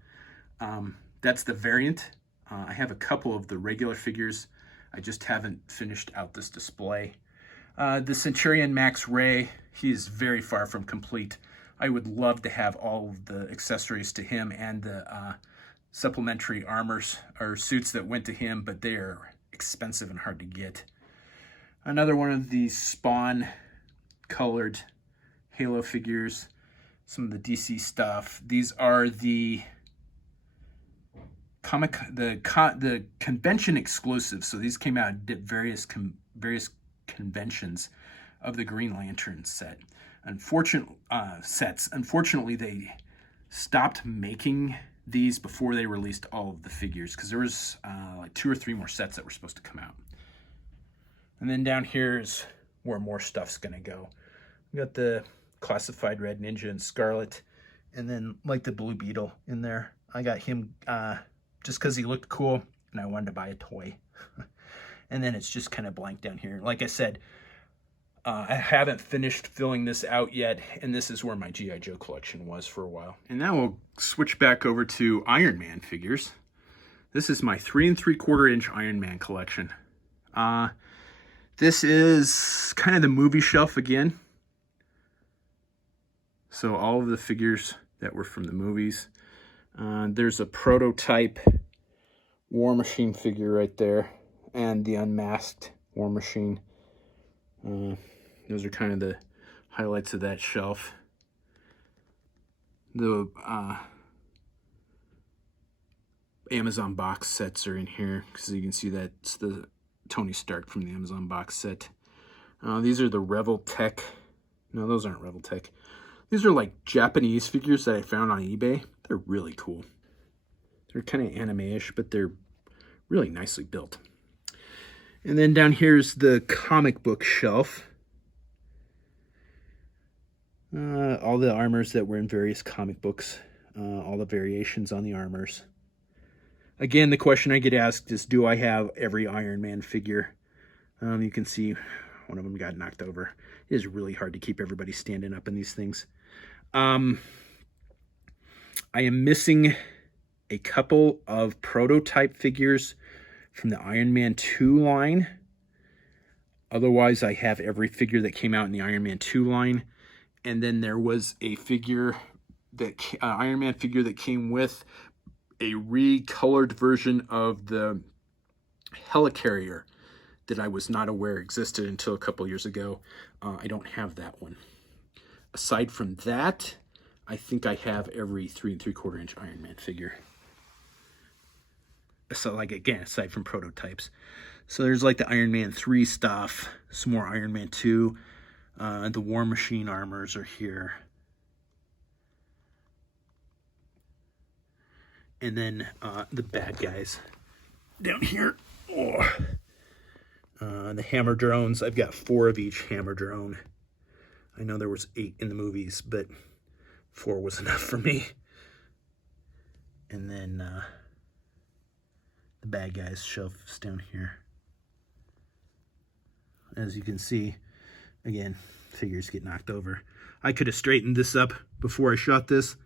That's the variant. I have a couple of the regular figures. I just haven't finished out this display. The Centurion Max Ray, he is very far from complete. I would love to have all of the accessories to him and the supplementary armors or suits that went to him, but they are expensive and hard to get. Another one of these Spawn colored Halo figures, some of the DC stuff. These are the convention exclusives. So these came out at various conventions of the Green Lantern set. Unfortunately, they stopped making these before they released all of the figures, because there was like 2 or 3 more sets that were supposed to come out. And then down here is where more stuff's gonna go. We got the classified Red Ninja and Scarlet, and then like the Blue Beetle in there. I got him just because he looked cool and I wanted to buy a toy. And then it's just kind of blank down here. Like I said, I haven't finished filling this out yet, and this is where my G.I. Joe collection was for a while. And now we'll switch back over to Iron Man figures. This is my 3 3/4 inch Iron Man collection. This is kind of the movie shelf again. So all of the figures that were from the movies. There's a prototype War Machine figure right there, and the unmasked War Machine. Those are kind of the highlights of that shelf. The Amazon box sets are in here, because you can see that's the Tony Stark from the Amazon box set. These are the Revel Tech. No, those aren't Revel Tech. These are like Japanese figures that I found on eBay. They're really cool. They're kind of anime-ish, but they're really nicely built. And then down here's the comic book shelf. All the armors that were in various comic books. All the variations on the armors. Again, the question I get asked is, do I have every Iron Man figure? You can see one of them got knocked over. It is really hard to keep everybody standing up in these things. I am missing a couple of prototype figures from the Iron Man 2 line. Otherwise, I have every figure that came out in the Iron Man 2 line. And then there was a figure that Iron Man figure that came with a recolored version of the Helicarrier that I was not aware existed until a couple years ago. I don't have that one. Aside from that, I think I have every 3 3/4 inch Iron Man figure. So, like, again, aside from prototypes. So there's like the Iron Man 3 stuff, some more Iron Man 2. The War Machine armors are here. And then the bad guys down here. Oh. The Hammer drones. I've got 4 of each Hammer drone. I know there was 8 in the movies, but 4 was enough for me. And then the bad guys shelves down here. As you can see, again, figures get knocked over. I could have straightened this up before I shot this,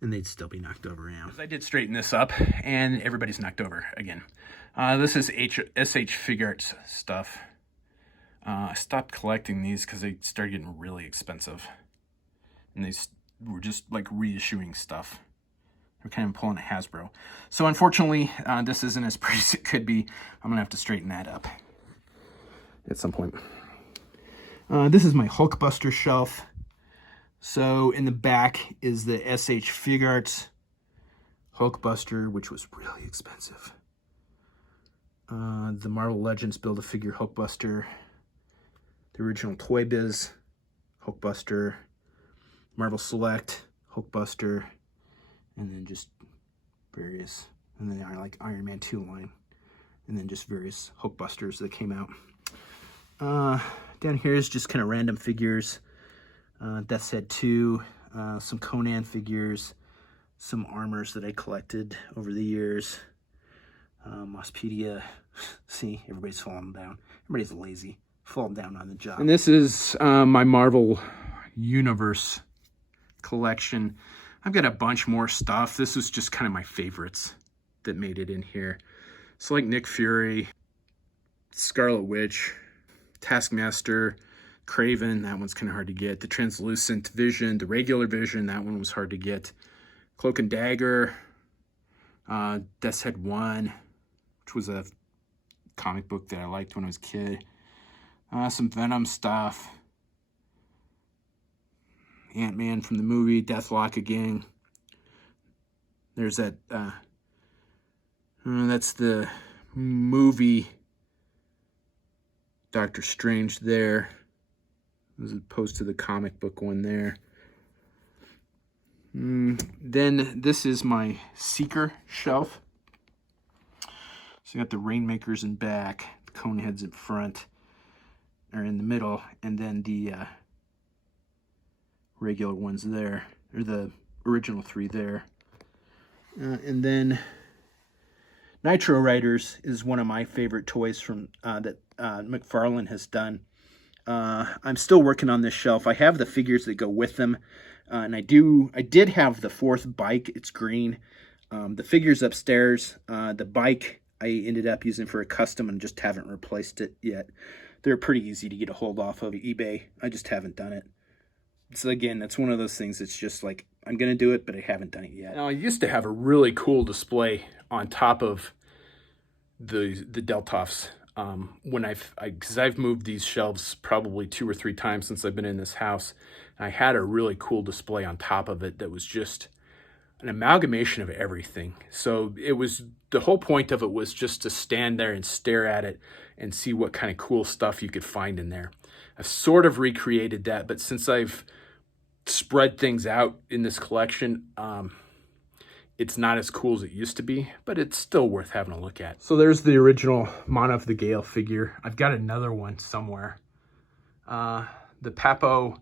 and they'd still be knocked over now. I did straighten this up, and everybody's knocked over again. This is SH Figuarts stuff. I stopped collecting these because they started getting really expensive. And they were just like reissuing stuff. They're kind of pulling a Hasbro. So unfortunately, this isn't as pretty as it could be. I'm going to have to straighten that up at some point. This is my Hulkbuster shelf. So in the back is the SH Figuarts Hulkbuster, which was really expensive. The Marvel Legends Build-A-Figure Hulkbuster. The original Toy Biz Hulkbuster. Marvel Select Hulkbuster. And then just various, and then I like Iron Man 2 line. And then just various Hulkbusters that came out. Down here is just kind of random figures. Death's Head 2, some Conan figures, some armors that I collected over the years. Mospedia. See, everybody's falling down. Everybody's lazy. Falling down on the job. And this is my Marvel Universe collection. I've got a bunch more stuff. This was just kind of my favorites that made it in here. So like Nick Fury, Scarlet Witch, Taskmaster, Kraven, that one's kind of hard to get. The Translucent Vision, the regular Vision, that one was hard to get. Cloak and Dagger, Death's Head 1, which was a comic book that I liked when I was a kid. Some Venom stuff. Ant-Man from the movie, Deathlock again. There's that, that's the movie Doctor Strange there, as opposed to the comic book one there. Then this is my Seeker shelf. So you got the Rainmakers in back, the Coneheads in front, or in the middle, and then the regular ones there, or the original 3 there. And then Nitro Riders is one of my favorite toys from that McFarlane has done. I'm still working on this shelf. I have the figures that go with them, and I did have the 4th bike. It's green. The figures upstairs. The bike I ended up using for a custom and just haven't replaced it yet. They're pretty easy to get a hold off of eBay. I just haven't done it. So again, that's one of those things that's just like, I'm going to do it, but I haven't done it yet. Now, I used to have a really cool display on top of the Deltoffs. Because I've moved these shelves probably 2 or 3 times since I've been in this house. I had a really cool display on top of it that was just an amalgamation of everything. So the whole point of it was just to stand there and stare at it and see what kind of cool stuff you could find in there. I've sort of recreated that, but since I've spread things out in this collection, it's not as cool as it used to be, but it's still worth having a look at. So there's the original Monoth the Gale figure. I've got another one somewhere. The Papo,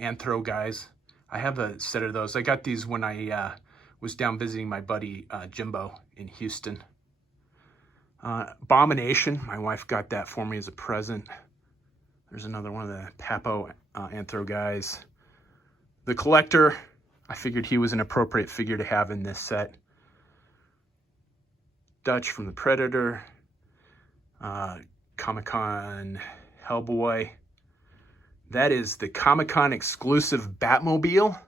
Anthro guys. I have a set of those. I got these when I was down visiting my buddy Jimbo in Houston. Abomination, my wife got that for me as a present. There's another one of the Papo Anthro guys. The Collector, I figured he was an appropriate figure to have in this set. Dutch from the Predator. Comic-Con Hellboy. That is the Comic-Con exclusive Batmobile.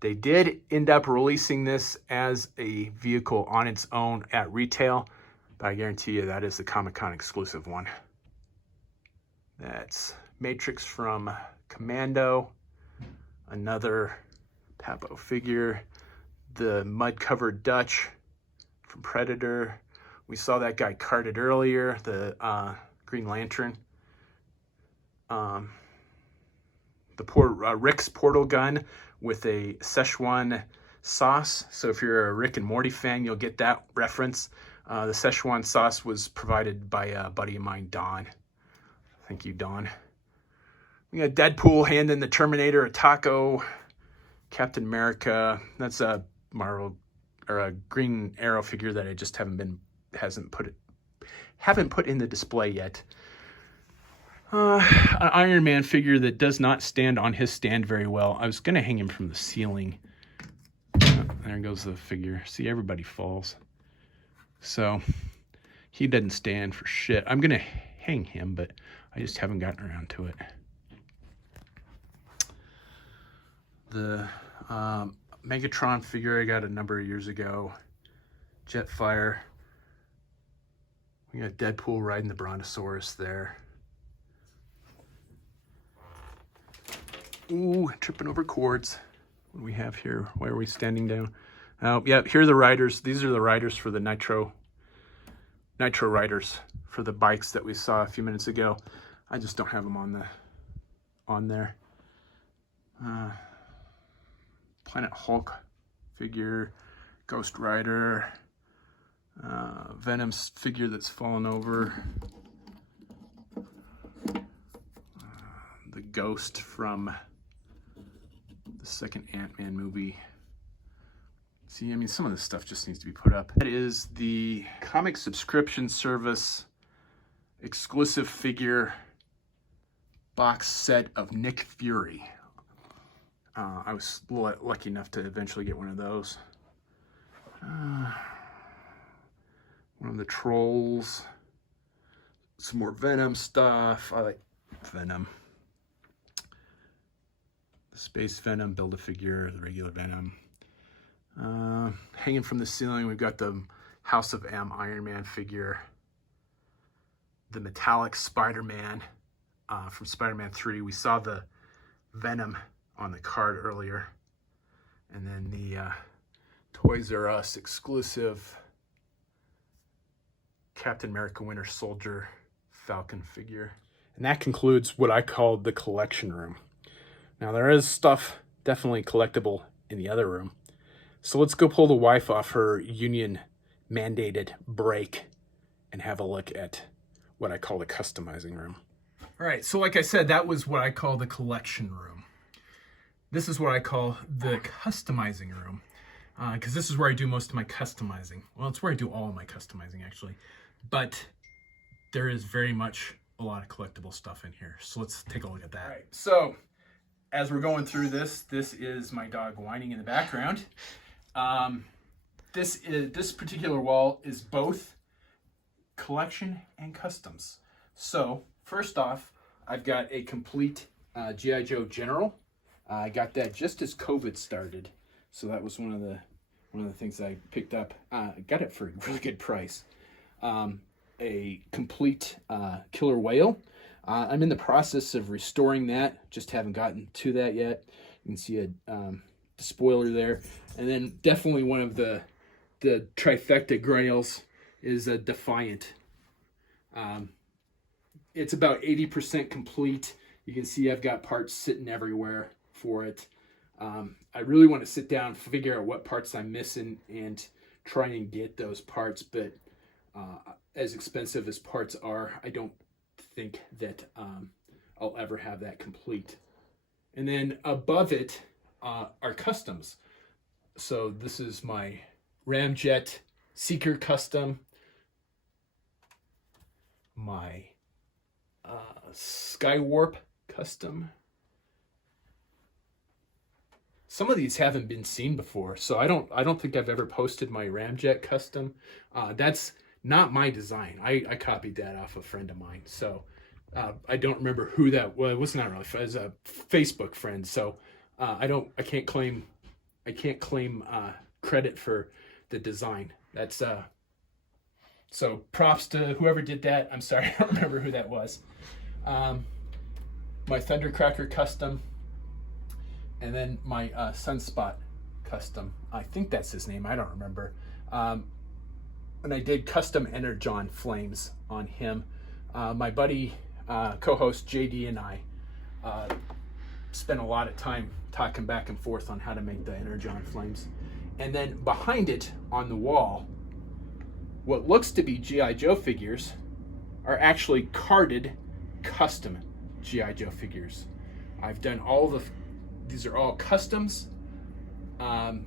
They did end up releasing this as a vehicle on its own at retail, but I guarantee you that is the Comic-Con exclusive one. That's Matrix from Commando, another Papo figure, the mud-covered Dutch from Predator. We saw that guy carted earlier, the Green Lantern. The Rick's portal gun with a Szechuan sauce. So if you're a Rick and Morty fan, you'll get that reference. The Szechuan sauce was provided by a buddy of mine, Don. Thank you, Don. We got Deadpool handing the Terminator a taco. Captain America. That's a Marvel or a Green Arrow figure that I just haven't put in the display yet. An Iron Man figure that does not stand on his stand very well. I was going to hang him from the ceiling. There goes the figure. See, everybody falls. So, he doesn't stand for shit. I'm going to hang him, but I just haven't gotten around to it. The Megatron figure I got a number of years ago. Jetfire. We got Deadpool riding the Brontosaurus there. Ooh, tripping over cords. What do we have here? Why are we standing down? Oh, yeah, here are the riders. These are the riders for the Nitro riders for the bikes that we saw a few minutes ago. I just don't have them on there. Planet Hulk figure, Ghost Rider, Venom's figure that's fallen over. The Ghost from the second Ant-Man movie. See, I mean, some of this stuff just needs to be put up. That is the comic subscription service exclusive figure box set of Nick Fury. I was lucky enough to eventually get one of those. One of the Trolls. Some more Venom stuff. I like Venom. Space Venom, Build-A-Figure, the regular Venom. Hanging from the ceiling, we've got the House of M Iron Man figure. The metallic Spider-Man from Spider-Man 3. We saw the Venom on the card earlier. And then the Toys R Us exclusive Captain America Winter Soldier Falcon figure. And that concludes what I called the collection room. Now, there is stuff definitely collectible in the other room. So let's go pull the wife off her union-mandated break and have a look at what I call the customizing room. All right, so like I said, that was what I call the collection room. This is what I call the customizing room, because this is where I do most of my customizing. Well, it's where I do all of my customizing, actually. But there is very much a lot of collectible stuff in here. So let's take a look at that. All right, so as we're going through this is my dog whining in the background. This particular wall is both collection and customs. So first off, I've got a complete G.I. Joe General. I got that just as COVID started, so that was one of the things I picked up. I got it for a really good price. A complete Killer Whale. I'm in the process of restoring that. Just haven't gotten to that yet. You can see the spoiler there. And then definitely one of the trifecta grails is a Defiant. It's about 80% complete. You can see I've got parts sitting everywhere for it. I really want to sit down, figure out what parts I'm missing, and try and get those parts. But as expensive as parts are, I don't think that I'll ever have that complete. And then above it are customs. So this is my Ramjet Seeker custom, my Skywarp custom. Some of these haven't been seen before, so I don't think I've ever posted my Ramjet custom. That's not my design. I copied that off a friend of mine. So I don't remember who that was. It was not really. It was a Facebook friend. So I can't claim credit for the design. That's so props to whoever did that. I'm sorry, I don't remember who that was. My Thundercracker custom, and then my Sunspot custom. I think that's his name. I don't remember. And I did custom Energon flames on him. My buddy, co-host JD, and I spent a lot of time talking back and forth on how to make the Energon flames. And then behind it on the wall, what looks to be G.I. Joe figures are actually carded custom G.I. Joe figures. I've done these are all customs, the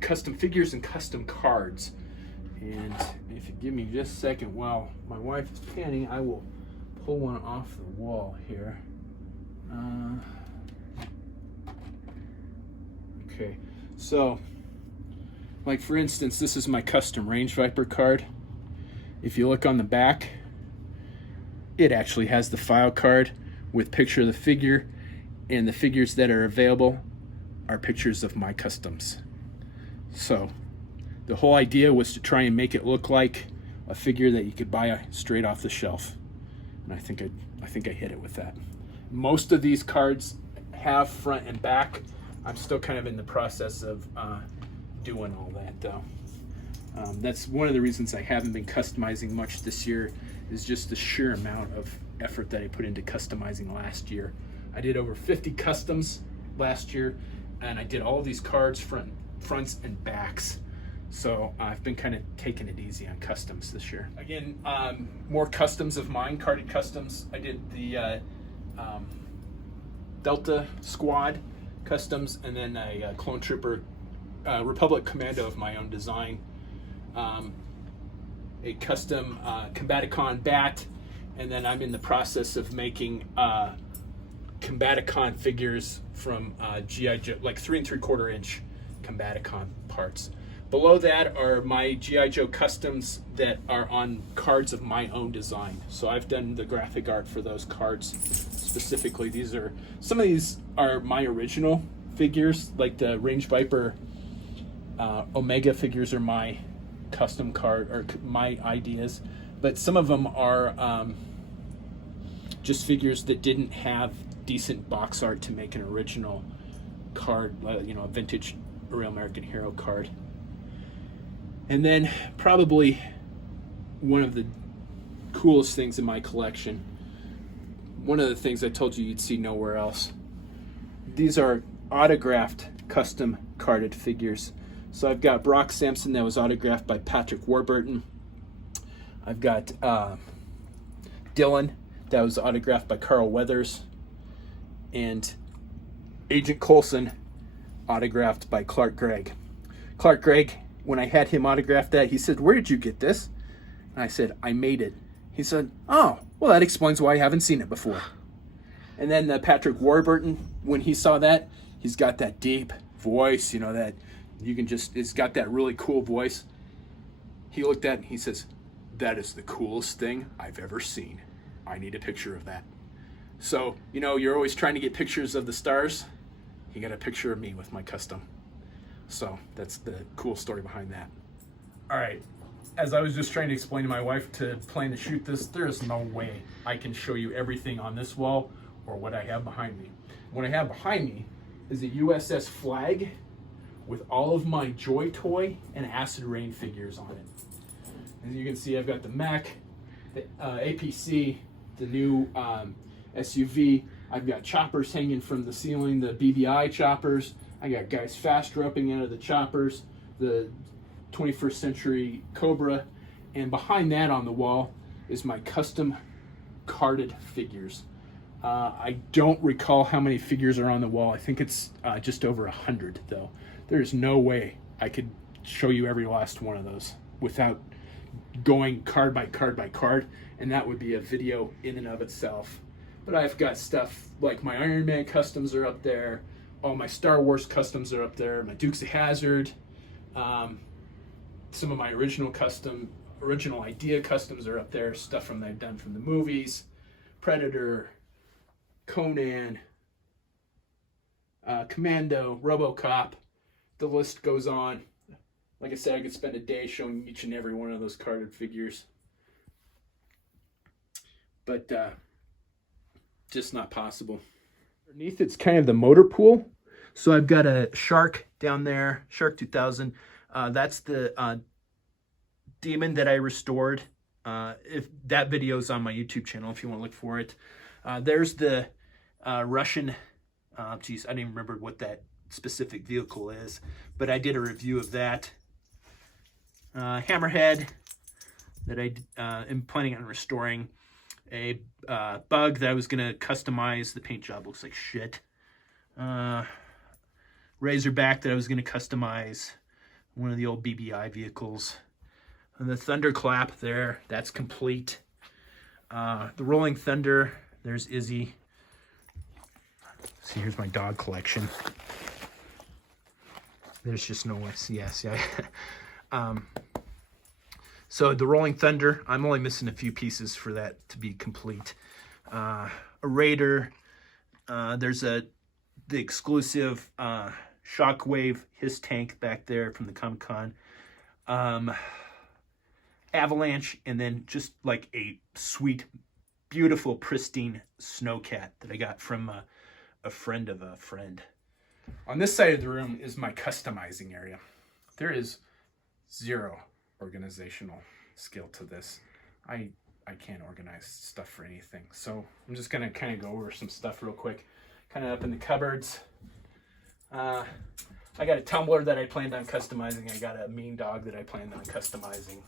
custom figures and custom cards. And if you give me just a second while my wife is panning, I will pull one off the wall here. Okay, so like for instance, this is my custom Range Viper card. If you look on the back, it actually has the file card with picture of the figure, and the figures that are available are pictures of my customs. So the whole idea was to try and make it look like a figure that you could buy straight off the shelf, and I think I hit it with that. Most of these cards have front and back. I'm still kind of in the process of doing all that though. That's one of the reasons I haven't been customizing much this year, is just the sheer amount of effort that I put into customizing last year. I did over 50 customs last year, and I did all these cards fronts and backs. So I've been kind of taking it easy on customs this year. Again, more customs of mine, carded customs. I did the Delta Squad customs, and then a Clone Trooper Republic Commando of my own design. A custom Combaticon bat, and then I'm in the process of making Combaticon figures from G.I. Joe, like 3 3/4 inch Combaticon parts. Below that are my G.I. Joe customs that are on cards of my own design. So I've done the graphic art for those cards specifically. Some of these are my original figures, like the Range Viper Omega figures are my custom card, or my ideas, but some of them are just figures that didn't have decent box art to make an original card, a vintage Real American Hero card. And then probably one of the coolest things in my collection, one of the things I told you you'd see nowhere else. These are autographed custom carded figures. So I've got Brock Sampson that was autographed by Patrick Warburton. I've got Dylan that was autographed by Carl Weathers. And Agent Coulson autographed by Clark Gregg. Clark Gregg, when I had him autograph that, he said, "Where did you get this?" And I said, "I made it." He said, "Oh, well, that explains why I haven't seen it before." And then Patrick Warburton, when he saw that, he's got that deep voice, that you can it's got that really cool voice. He looked at it and he says, "That is the coolest thing I've ever seen. I need a picture of that." So, you're always trying to get pictures of the stars. He got a picture of me with my custom. So that's the cool story behind that. All right, as I was just trying to explain to my wife to plan to shoot this, there is no way I can show you everything on this wall or what I have behind me. What I have behind me is a USS Flag with all of my Joy Toy and Acid Rain figures on it. As you can see, I've got the mech, the APC, the new SUV. I've got choppers hanging from the ceiling, the BBI choppers. I got guys fast roping out of the choppers, the 21st Century Cobra, and behind that on the wall is my custom carded figures. I don't recall how many figures are on the wall. I think it's just over 100 though. There's no way I could show you every last one of those without going card by card by card, and that would be a video in and of itself. But I've got stuff like my Iron Man customs are up there, all my Star Wars customs are up there, my Dukes of Hazzard, some of my original custom original idea customs are up there, stuff from that I've done from the movies, Predator, Conan, Commando, RoboCop. The list goes on. Like I said, I could spend a day showing each and every one of those carded figures. But just not possible. Underneath it's kind of the motor pool. So I've got a Shark down there, Shark 2000. That's the Demon that I restored. If that video's on my YouTube channel, if you want to look for it. There's the Russian, geez, I don't even remember what that specific vehicle is, but I did a review of that. Hammerhead that I am planning on restoring. A Bug that I was going to customize. The paint job looks like shit. Razorback that I was going to customize. One of the old BBI vehicles. And the Thunderclap there, that's complete. The Rolling Thunder, there's Izzy. See, here's my dog collection. There's just no way. Yes, yeah. So the Rolling Thunder, I'm only missing a few pieces for that to be complete. A Raider. There's the exclusive Shockwave, his tank back there from the Comic-Con. Avalanche, and then just like a sweet, beautiful, pristine Snowcat that I got from a friend of a friend. On this side of the room is my customizing area. There is zero organizational skill to this. I can't organize stuff for anything. So I'm just gonna kind of go over some stuff real quick. Kind of up in the cupboards. I got a tumbler that I planned on customizing. I got a Mean Dog that I planned on customizing.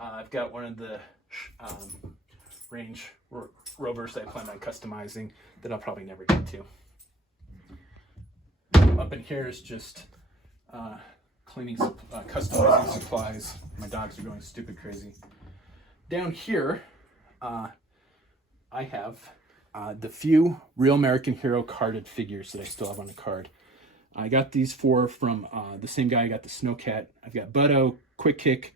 I've got one of the Range Rovers that I planned on customizing that I'll probably never get to. Up in here is just customizing supplies. My dogs are going stupid crazy. Down here, I have the few Real American Hero carded figures that I still have on the card. I got these four from the same guy I got the Snowcat. I've got Butto, Quick Kick,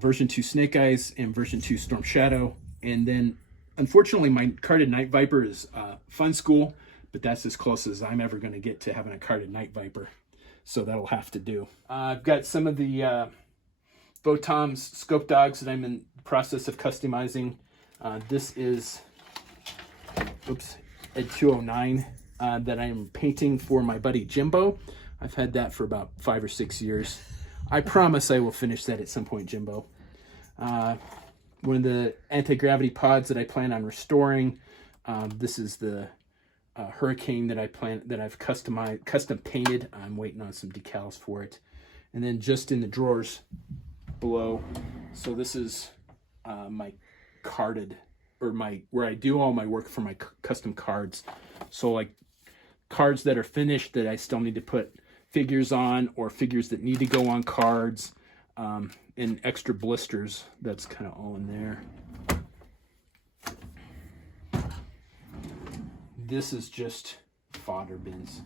version 2 Snake Eyes, and version 2 Storm Shadow. And then, unfortunately, my carded Night Viper is Fun School, but that's as close as I'm ever going to get to having a carded Night Viper. So that'll have to do. I've got some of the Votom's Scope Dogs that I'm in the process of customizing. This is, Ed 209 that I'm painting for my buddy Jimbo. I've had that for about 5 or 6 years. I promise I will finish that at some point, Jimbo. One of the anti-gravity pods that I plan on restoring. This is the Hurricane that I've custom painted. I'm waiting on some decals for it. And then just in the drawers below. So this is my carded, or where I do all my work for my custom cards. So like cards that are finished that I still need to put figures on, or figures that need to go on cards, and extra blisters. That's kind of all in there. This is just fodder bins.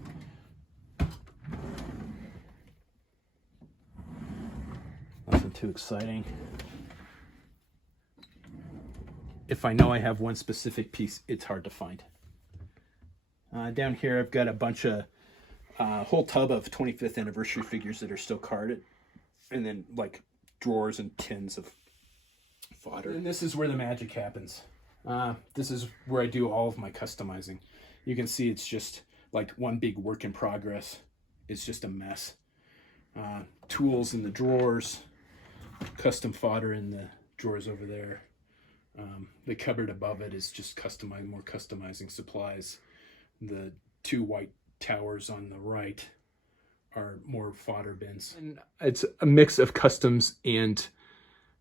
Nothing too exciting. If I know I have one specific piece, it's hard to find. Down here, I've got a bunch of whole tub of 25th anniversary figures that are still carded, and then like drawers and tins of fodder. And this is where the magic happens. This is where I do all of my customizing. You can see it's just like one big work in progress. It's just a mess. Tools in the drawers, custom fodder in the drawers over there. The cupboard above it is just more customizing supplies. The two white towers on the right are more fodder bins. And it's a mix of customs and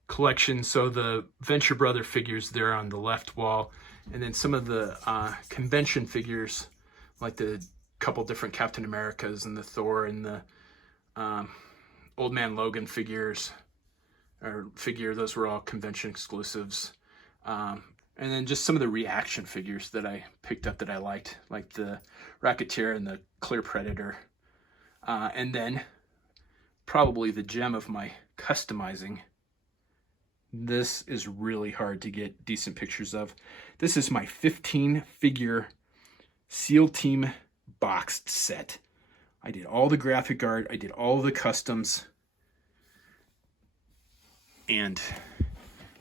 collection. So the Venture Brother figures there on the left wall, and then some of the convention figures, like the couple different Captain Americas and the Thor and the Old Man Logan figures, those were all convention exclusives. And then just some of the reaction figures that I picked up that I liked, like the Rocketeer and the Clear Predator. And then probably the gem of my customizing This is really hard to get decent pictures of. This is my 15 figure SEAL Team boxed set. I did all the graphic art, I did all the customs, and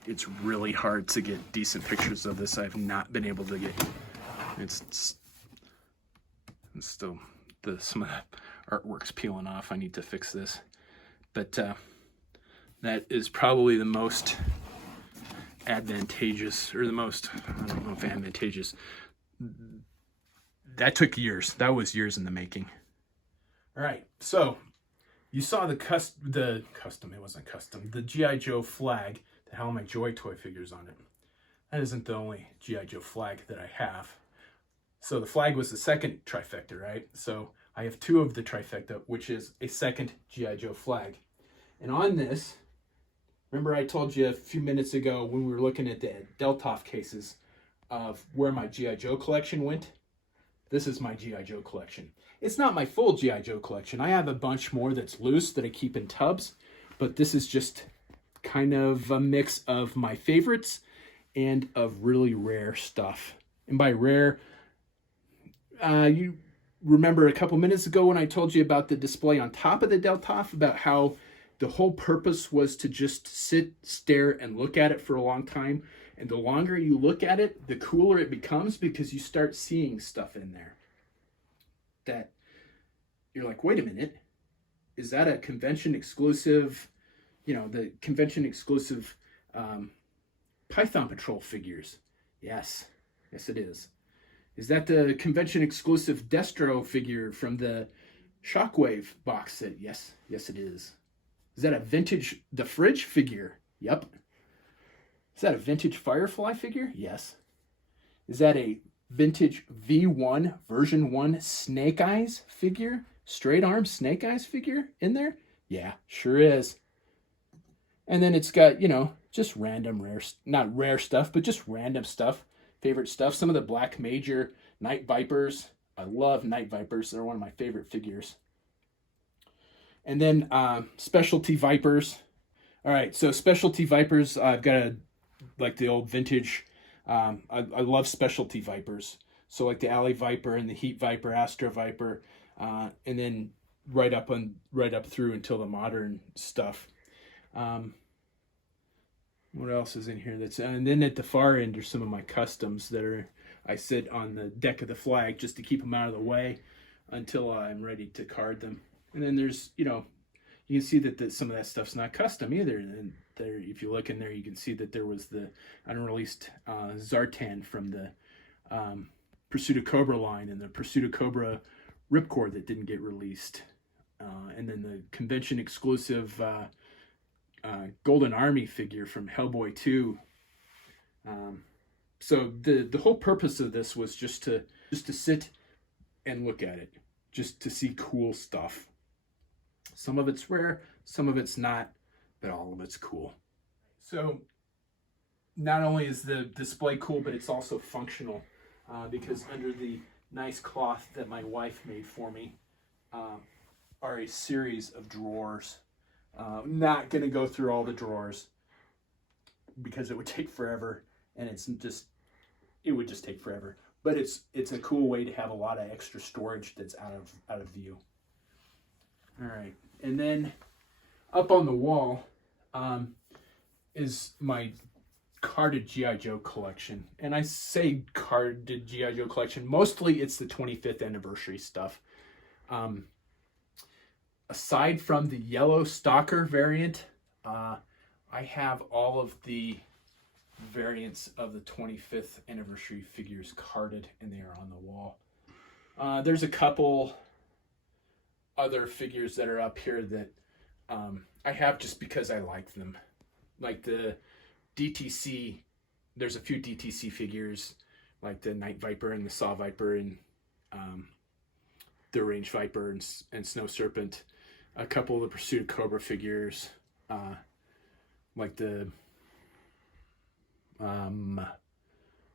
it's really hard to get decent pictures of this. I've not been able to get, it's still, some of the artwork's peeling off. I need to fix this. But that is probably the most advantageous, or the most, I don't know if advantageous. That took years. That was years in the making. All right, so you saw the custom, it wasn't custom, the G.I. Joe flag that had all my Joy Toy figures on it. That isn't the only G.I. Joe flag that I have. So the flag was the second trifecta, right? So I have two of the trifecta, which is a second G.I. Joe flag. And on this, remember I told you a few minutes ago when we were looking at the Deltoff cases of where my G.I. Joe collection went? This is my G.I. Joe collection. It's not my full G.I. Joe collection. I have a bunch more that's loose that I keep in tubs, but this is just kind of a mix of my favorites and of really rare stuff. And by rare, you remember a couple minutes ago when I told you about the display on top of the Deltoff, about how the whole purpose was to just sit, stare, and look at it for a long time. And the longer you look at it, the cooler it becomes, because you start seeing stuff in there that you're like, wait a minute, is that a convention exclusive, the convention exclusive Python Patrol figures? Yes it is. Is that the convention exclusive Destro figure from the Shockwave box set? Yes it is. Is that a vintage The Fridge figure? Yep. Is that a vintage Firefly figure? Yes. Is that a vintage V1 version 1 Snake Eyes figure? Straight arm Snake Eyes figure in there? Yeah, sure is. And then it's got, just random rare, not rare stuff, but just random stuff. Favorite stuff. Some of the Black Major Night Vipers. I love Night Vipers. They're one of my favorite figures. And then Specialty Vipers. All right, so Specialty Vipers, I've got like the old vintage. I love Specialty Vipers. So like the Alley Viper and the Heat Viper, Astro Viper, and then right up through until the modern stuff. What else is in here? And then at the far end are some of my customs that I sit on the deck of the flag just to keep them out of the way until I'm ready to card them. And then there's, you can see that some of that stuff's not custom either. And there, if you look in there, you can see that there was the unreleased Zartan from the Pursuit of Cobra line, and the Pursuit of Cobra Ripcord that didn't get released. And then the convention exclusive Golden Army figure from Hellboy 2. So the whole purpose of this was just to sit and look at it, just to see cool stuff. Some of it's rare, some of it's not, but all of it's cool. So not only is the display cool, but it's also functional, because under the nice cloth that my wife made for me are a series of drawers. Not going to go through all the drawers because it would take forever, and it would just take forever. But it's a cool way to have a lot of extra storage that's out of view. All right, and then up on the wall is my carded G.I. Joe collection. And I say carded G.I. Joe collection, mostly it's the 25th anniversary stuff. Aside from the yellow Stalker variant, I have all of the variants of the 25th anniversary figures carded, and they are on the wall. There's a couple other figures that are up here that I have just because I like them. Like the DTC, there's a few DTC figures, like the Night Viper and the Saw Viper and the Range Viper and Snow Serpent. A couple of the Pursuit of Cobra figures, like the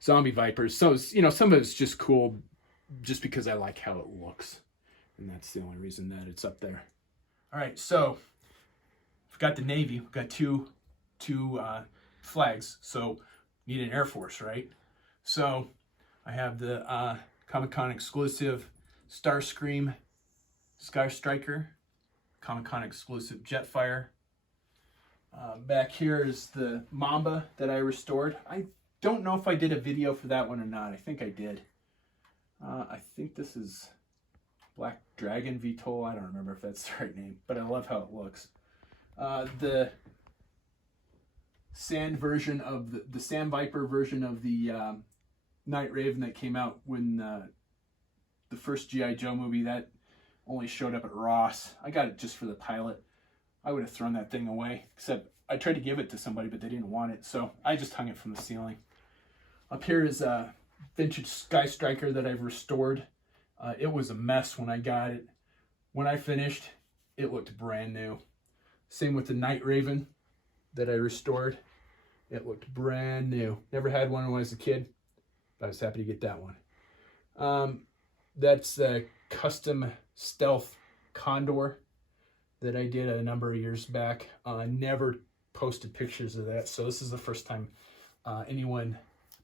Zombie Vipers. So, some of it's just cool just because I like how it looks. And that's the only reason that it's up there. All right, so we've got the Navy. We've got two flags, so need an Air Force, right? So I have the Comic-Con exclusive Starscream Sky Striker, Comic-Con exclusive Jetfire. Back here is the Mamba that I restored. I don't know if I did a video for that one or not. I think I did. I think this is Black Dragon VTOL. I don't remember if that's the right name, but I love how it looks. The Sand version of the Sand Viper version of the Night Raven that came out when the first G.I. Joe movie, that only showed up at Ross. I got it just for the pilot. I would have thrown that thing away, except I tried to give it to somebody, but they didn't want it, so I just hung it from the ceiling. Up here is a vintage Sky Striker that I've restored. It was a mess when I got it. When I finished, it looked brand new. Same with the Night Raven that I restored. It looked brand new. Never had one when I was a kid, but I was happy to get that one. That's the custom stealth Condor that I did a number of years back. Never posted pictures of that, so this is the first time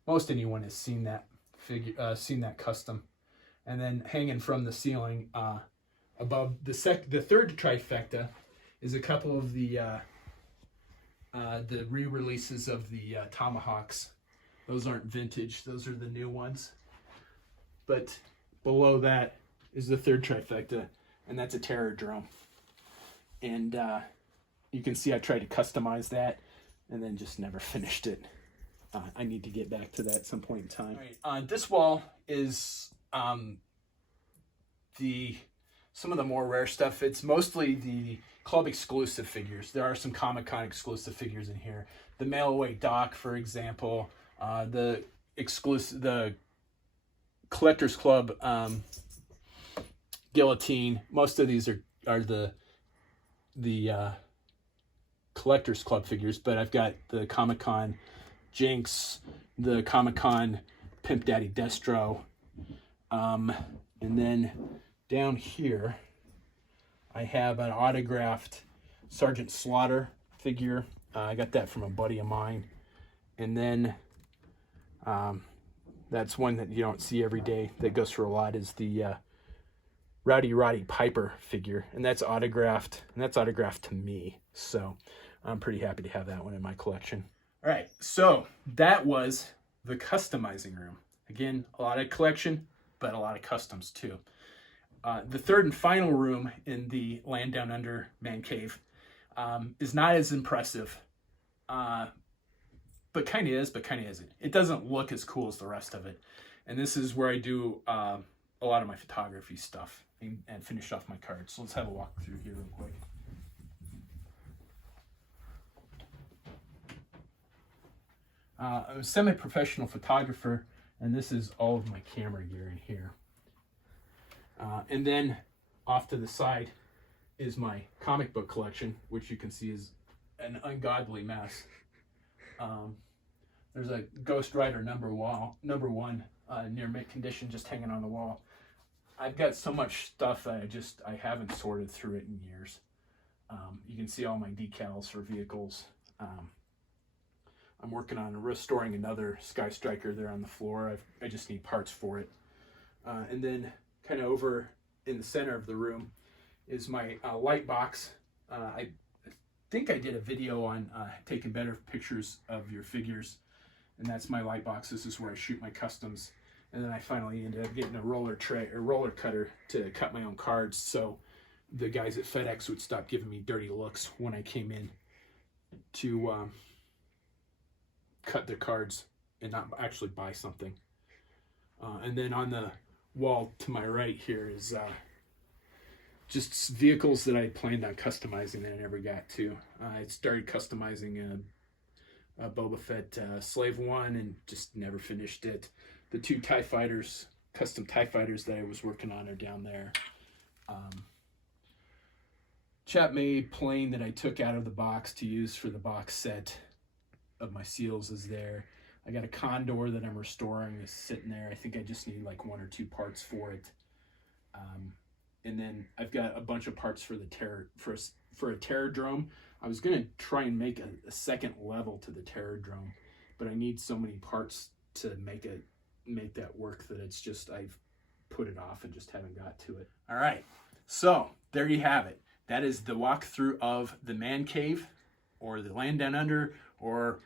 most anyone has seen that figure, seen that custom. And then hanging from the ceiling above the third trifecta is a couple of the re-releases of the Tomahawks. Those aren't vintage; those are the new ones. But below that is the third trifecta, and that's a Terror drone. And you can see I tried to customize that, and then just never finished it. I need to get back to that at some point in time. All right. This wall is some of the more rare stuff. It's mostly the club exclusive figures. There are some Comic-Con exclusive figures in here. The Mail Away Doc, for example. The Collectors Club Guillotine. Most of these are the Collectors Club figures, but I've got the Comic-Con Jinx, the Comic-Con Pimp Daddy Destro, and then down here I have an autographed Sergeant Slaughter figure. I got that from a buddy of mine. And then that's one that you don't see every day that goes for a lot, is the Rowdy Roddy Piper figure, and that's autographed to me, so I'm pretty happy to have that one in my collection. All right, so that was the customizing room. Again, a lot of collection, but a lot of customs too. The third and final room in the Land Down Under Man Cave is not as impressive, but kind of is, but kind of isn't. It doesn't look as cool as the rest of it, and this is where I do a lot of my photography stuff and finish off my cards. So let's have a walk through here real quick. I'm a semi-professional photographer, and this is all of my camera gear in here. And then off to the side is my comic book collection, which you can see is an ungodly mess. There's a Ghost Rider number one near mint condition just hanging on the wall. I've got so much stuff that I haven't sorted through it in years. You can see all my decals for vehicles. I'm working on restoring another Sky Striker there on the floor. I just need parts for it. And then kind of over in the center of the room is my light box. I think I did a video on taking better pictures of your figures, and that's my light box. This is where I shoot my customs. And then I finally ended up getting a roller cutter to cut my own cards, so the guys at FedEx would stop giving me dirty looks when I came in to cut their cards and not actually buy something. And then on the wall to my right here is just vehicles that I planned on customizing that I never got to. I started customizing a Boba Fett Slave One and just never finished it. The two TIE Fighters, custom TIE Fighters that I was working on are down there. Chap-made plane that I took out of the box to use for the box set of my seals is there. I got a Condor that I'm restoring, is sitting there. I think I just need like one or two parts for it. And then I've got a bunch of parts for the for a Terradrome. I was gonna try and make a second level to the Terradrome, but I need so many parts to make that work that it's just I've put it off and just haven't got to it. All right, so there you have it. That is the walkthrough of the Man Cave, or the Land Down Under, or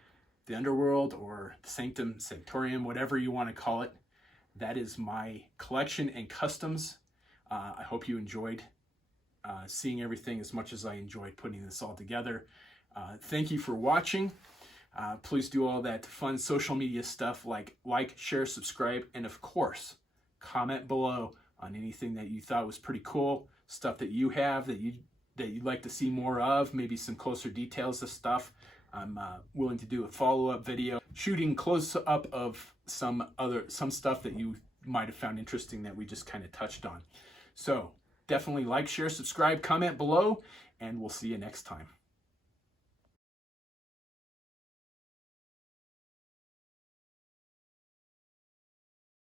the Underworld, or the Sanctum Sanctorium, whatever you want to call it. That is my collection and customs. I hope you enjoyed seeing everything as much as I enjoyed putting this all together. Thank you for watching. Please do all that fun social media stuff like, share, subscribe, and of course, comment below on anything that you thought was pretty cool, stuff that you have that you'd like to see more of, maybe some closer details of stuff. I'm willing to do a follow-up video shooting close up of some stuff that you might have found interesting that we just kind of touched on. So definitely like, share, subscribe, comment below, and we'll see you next time.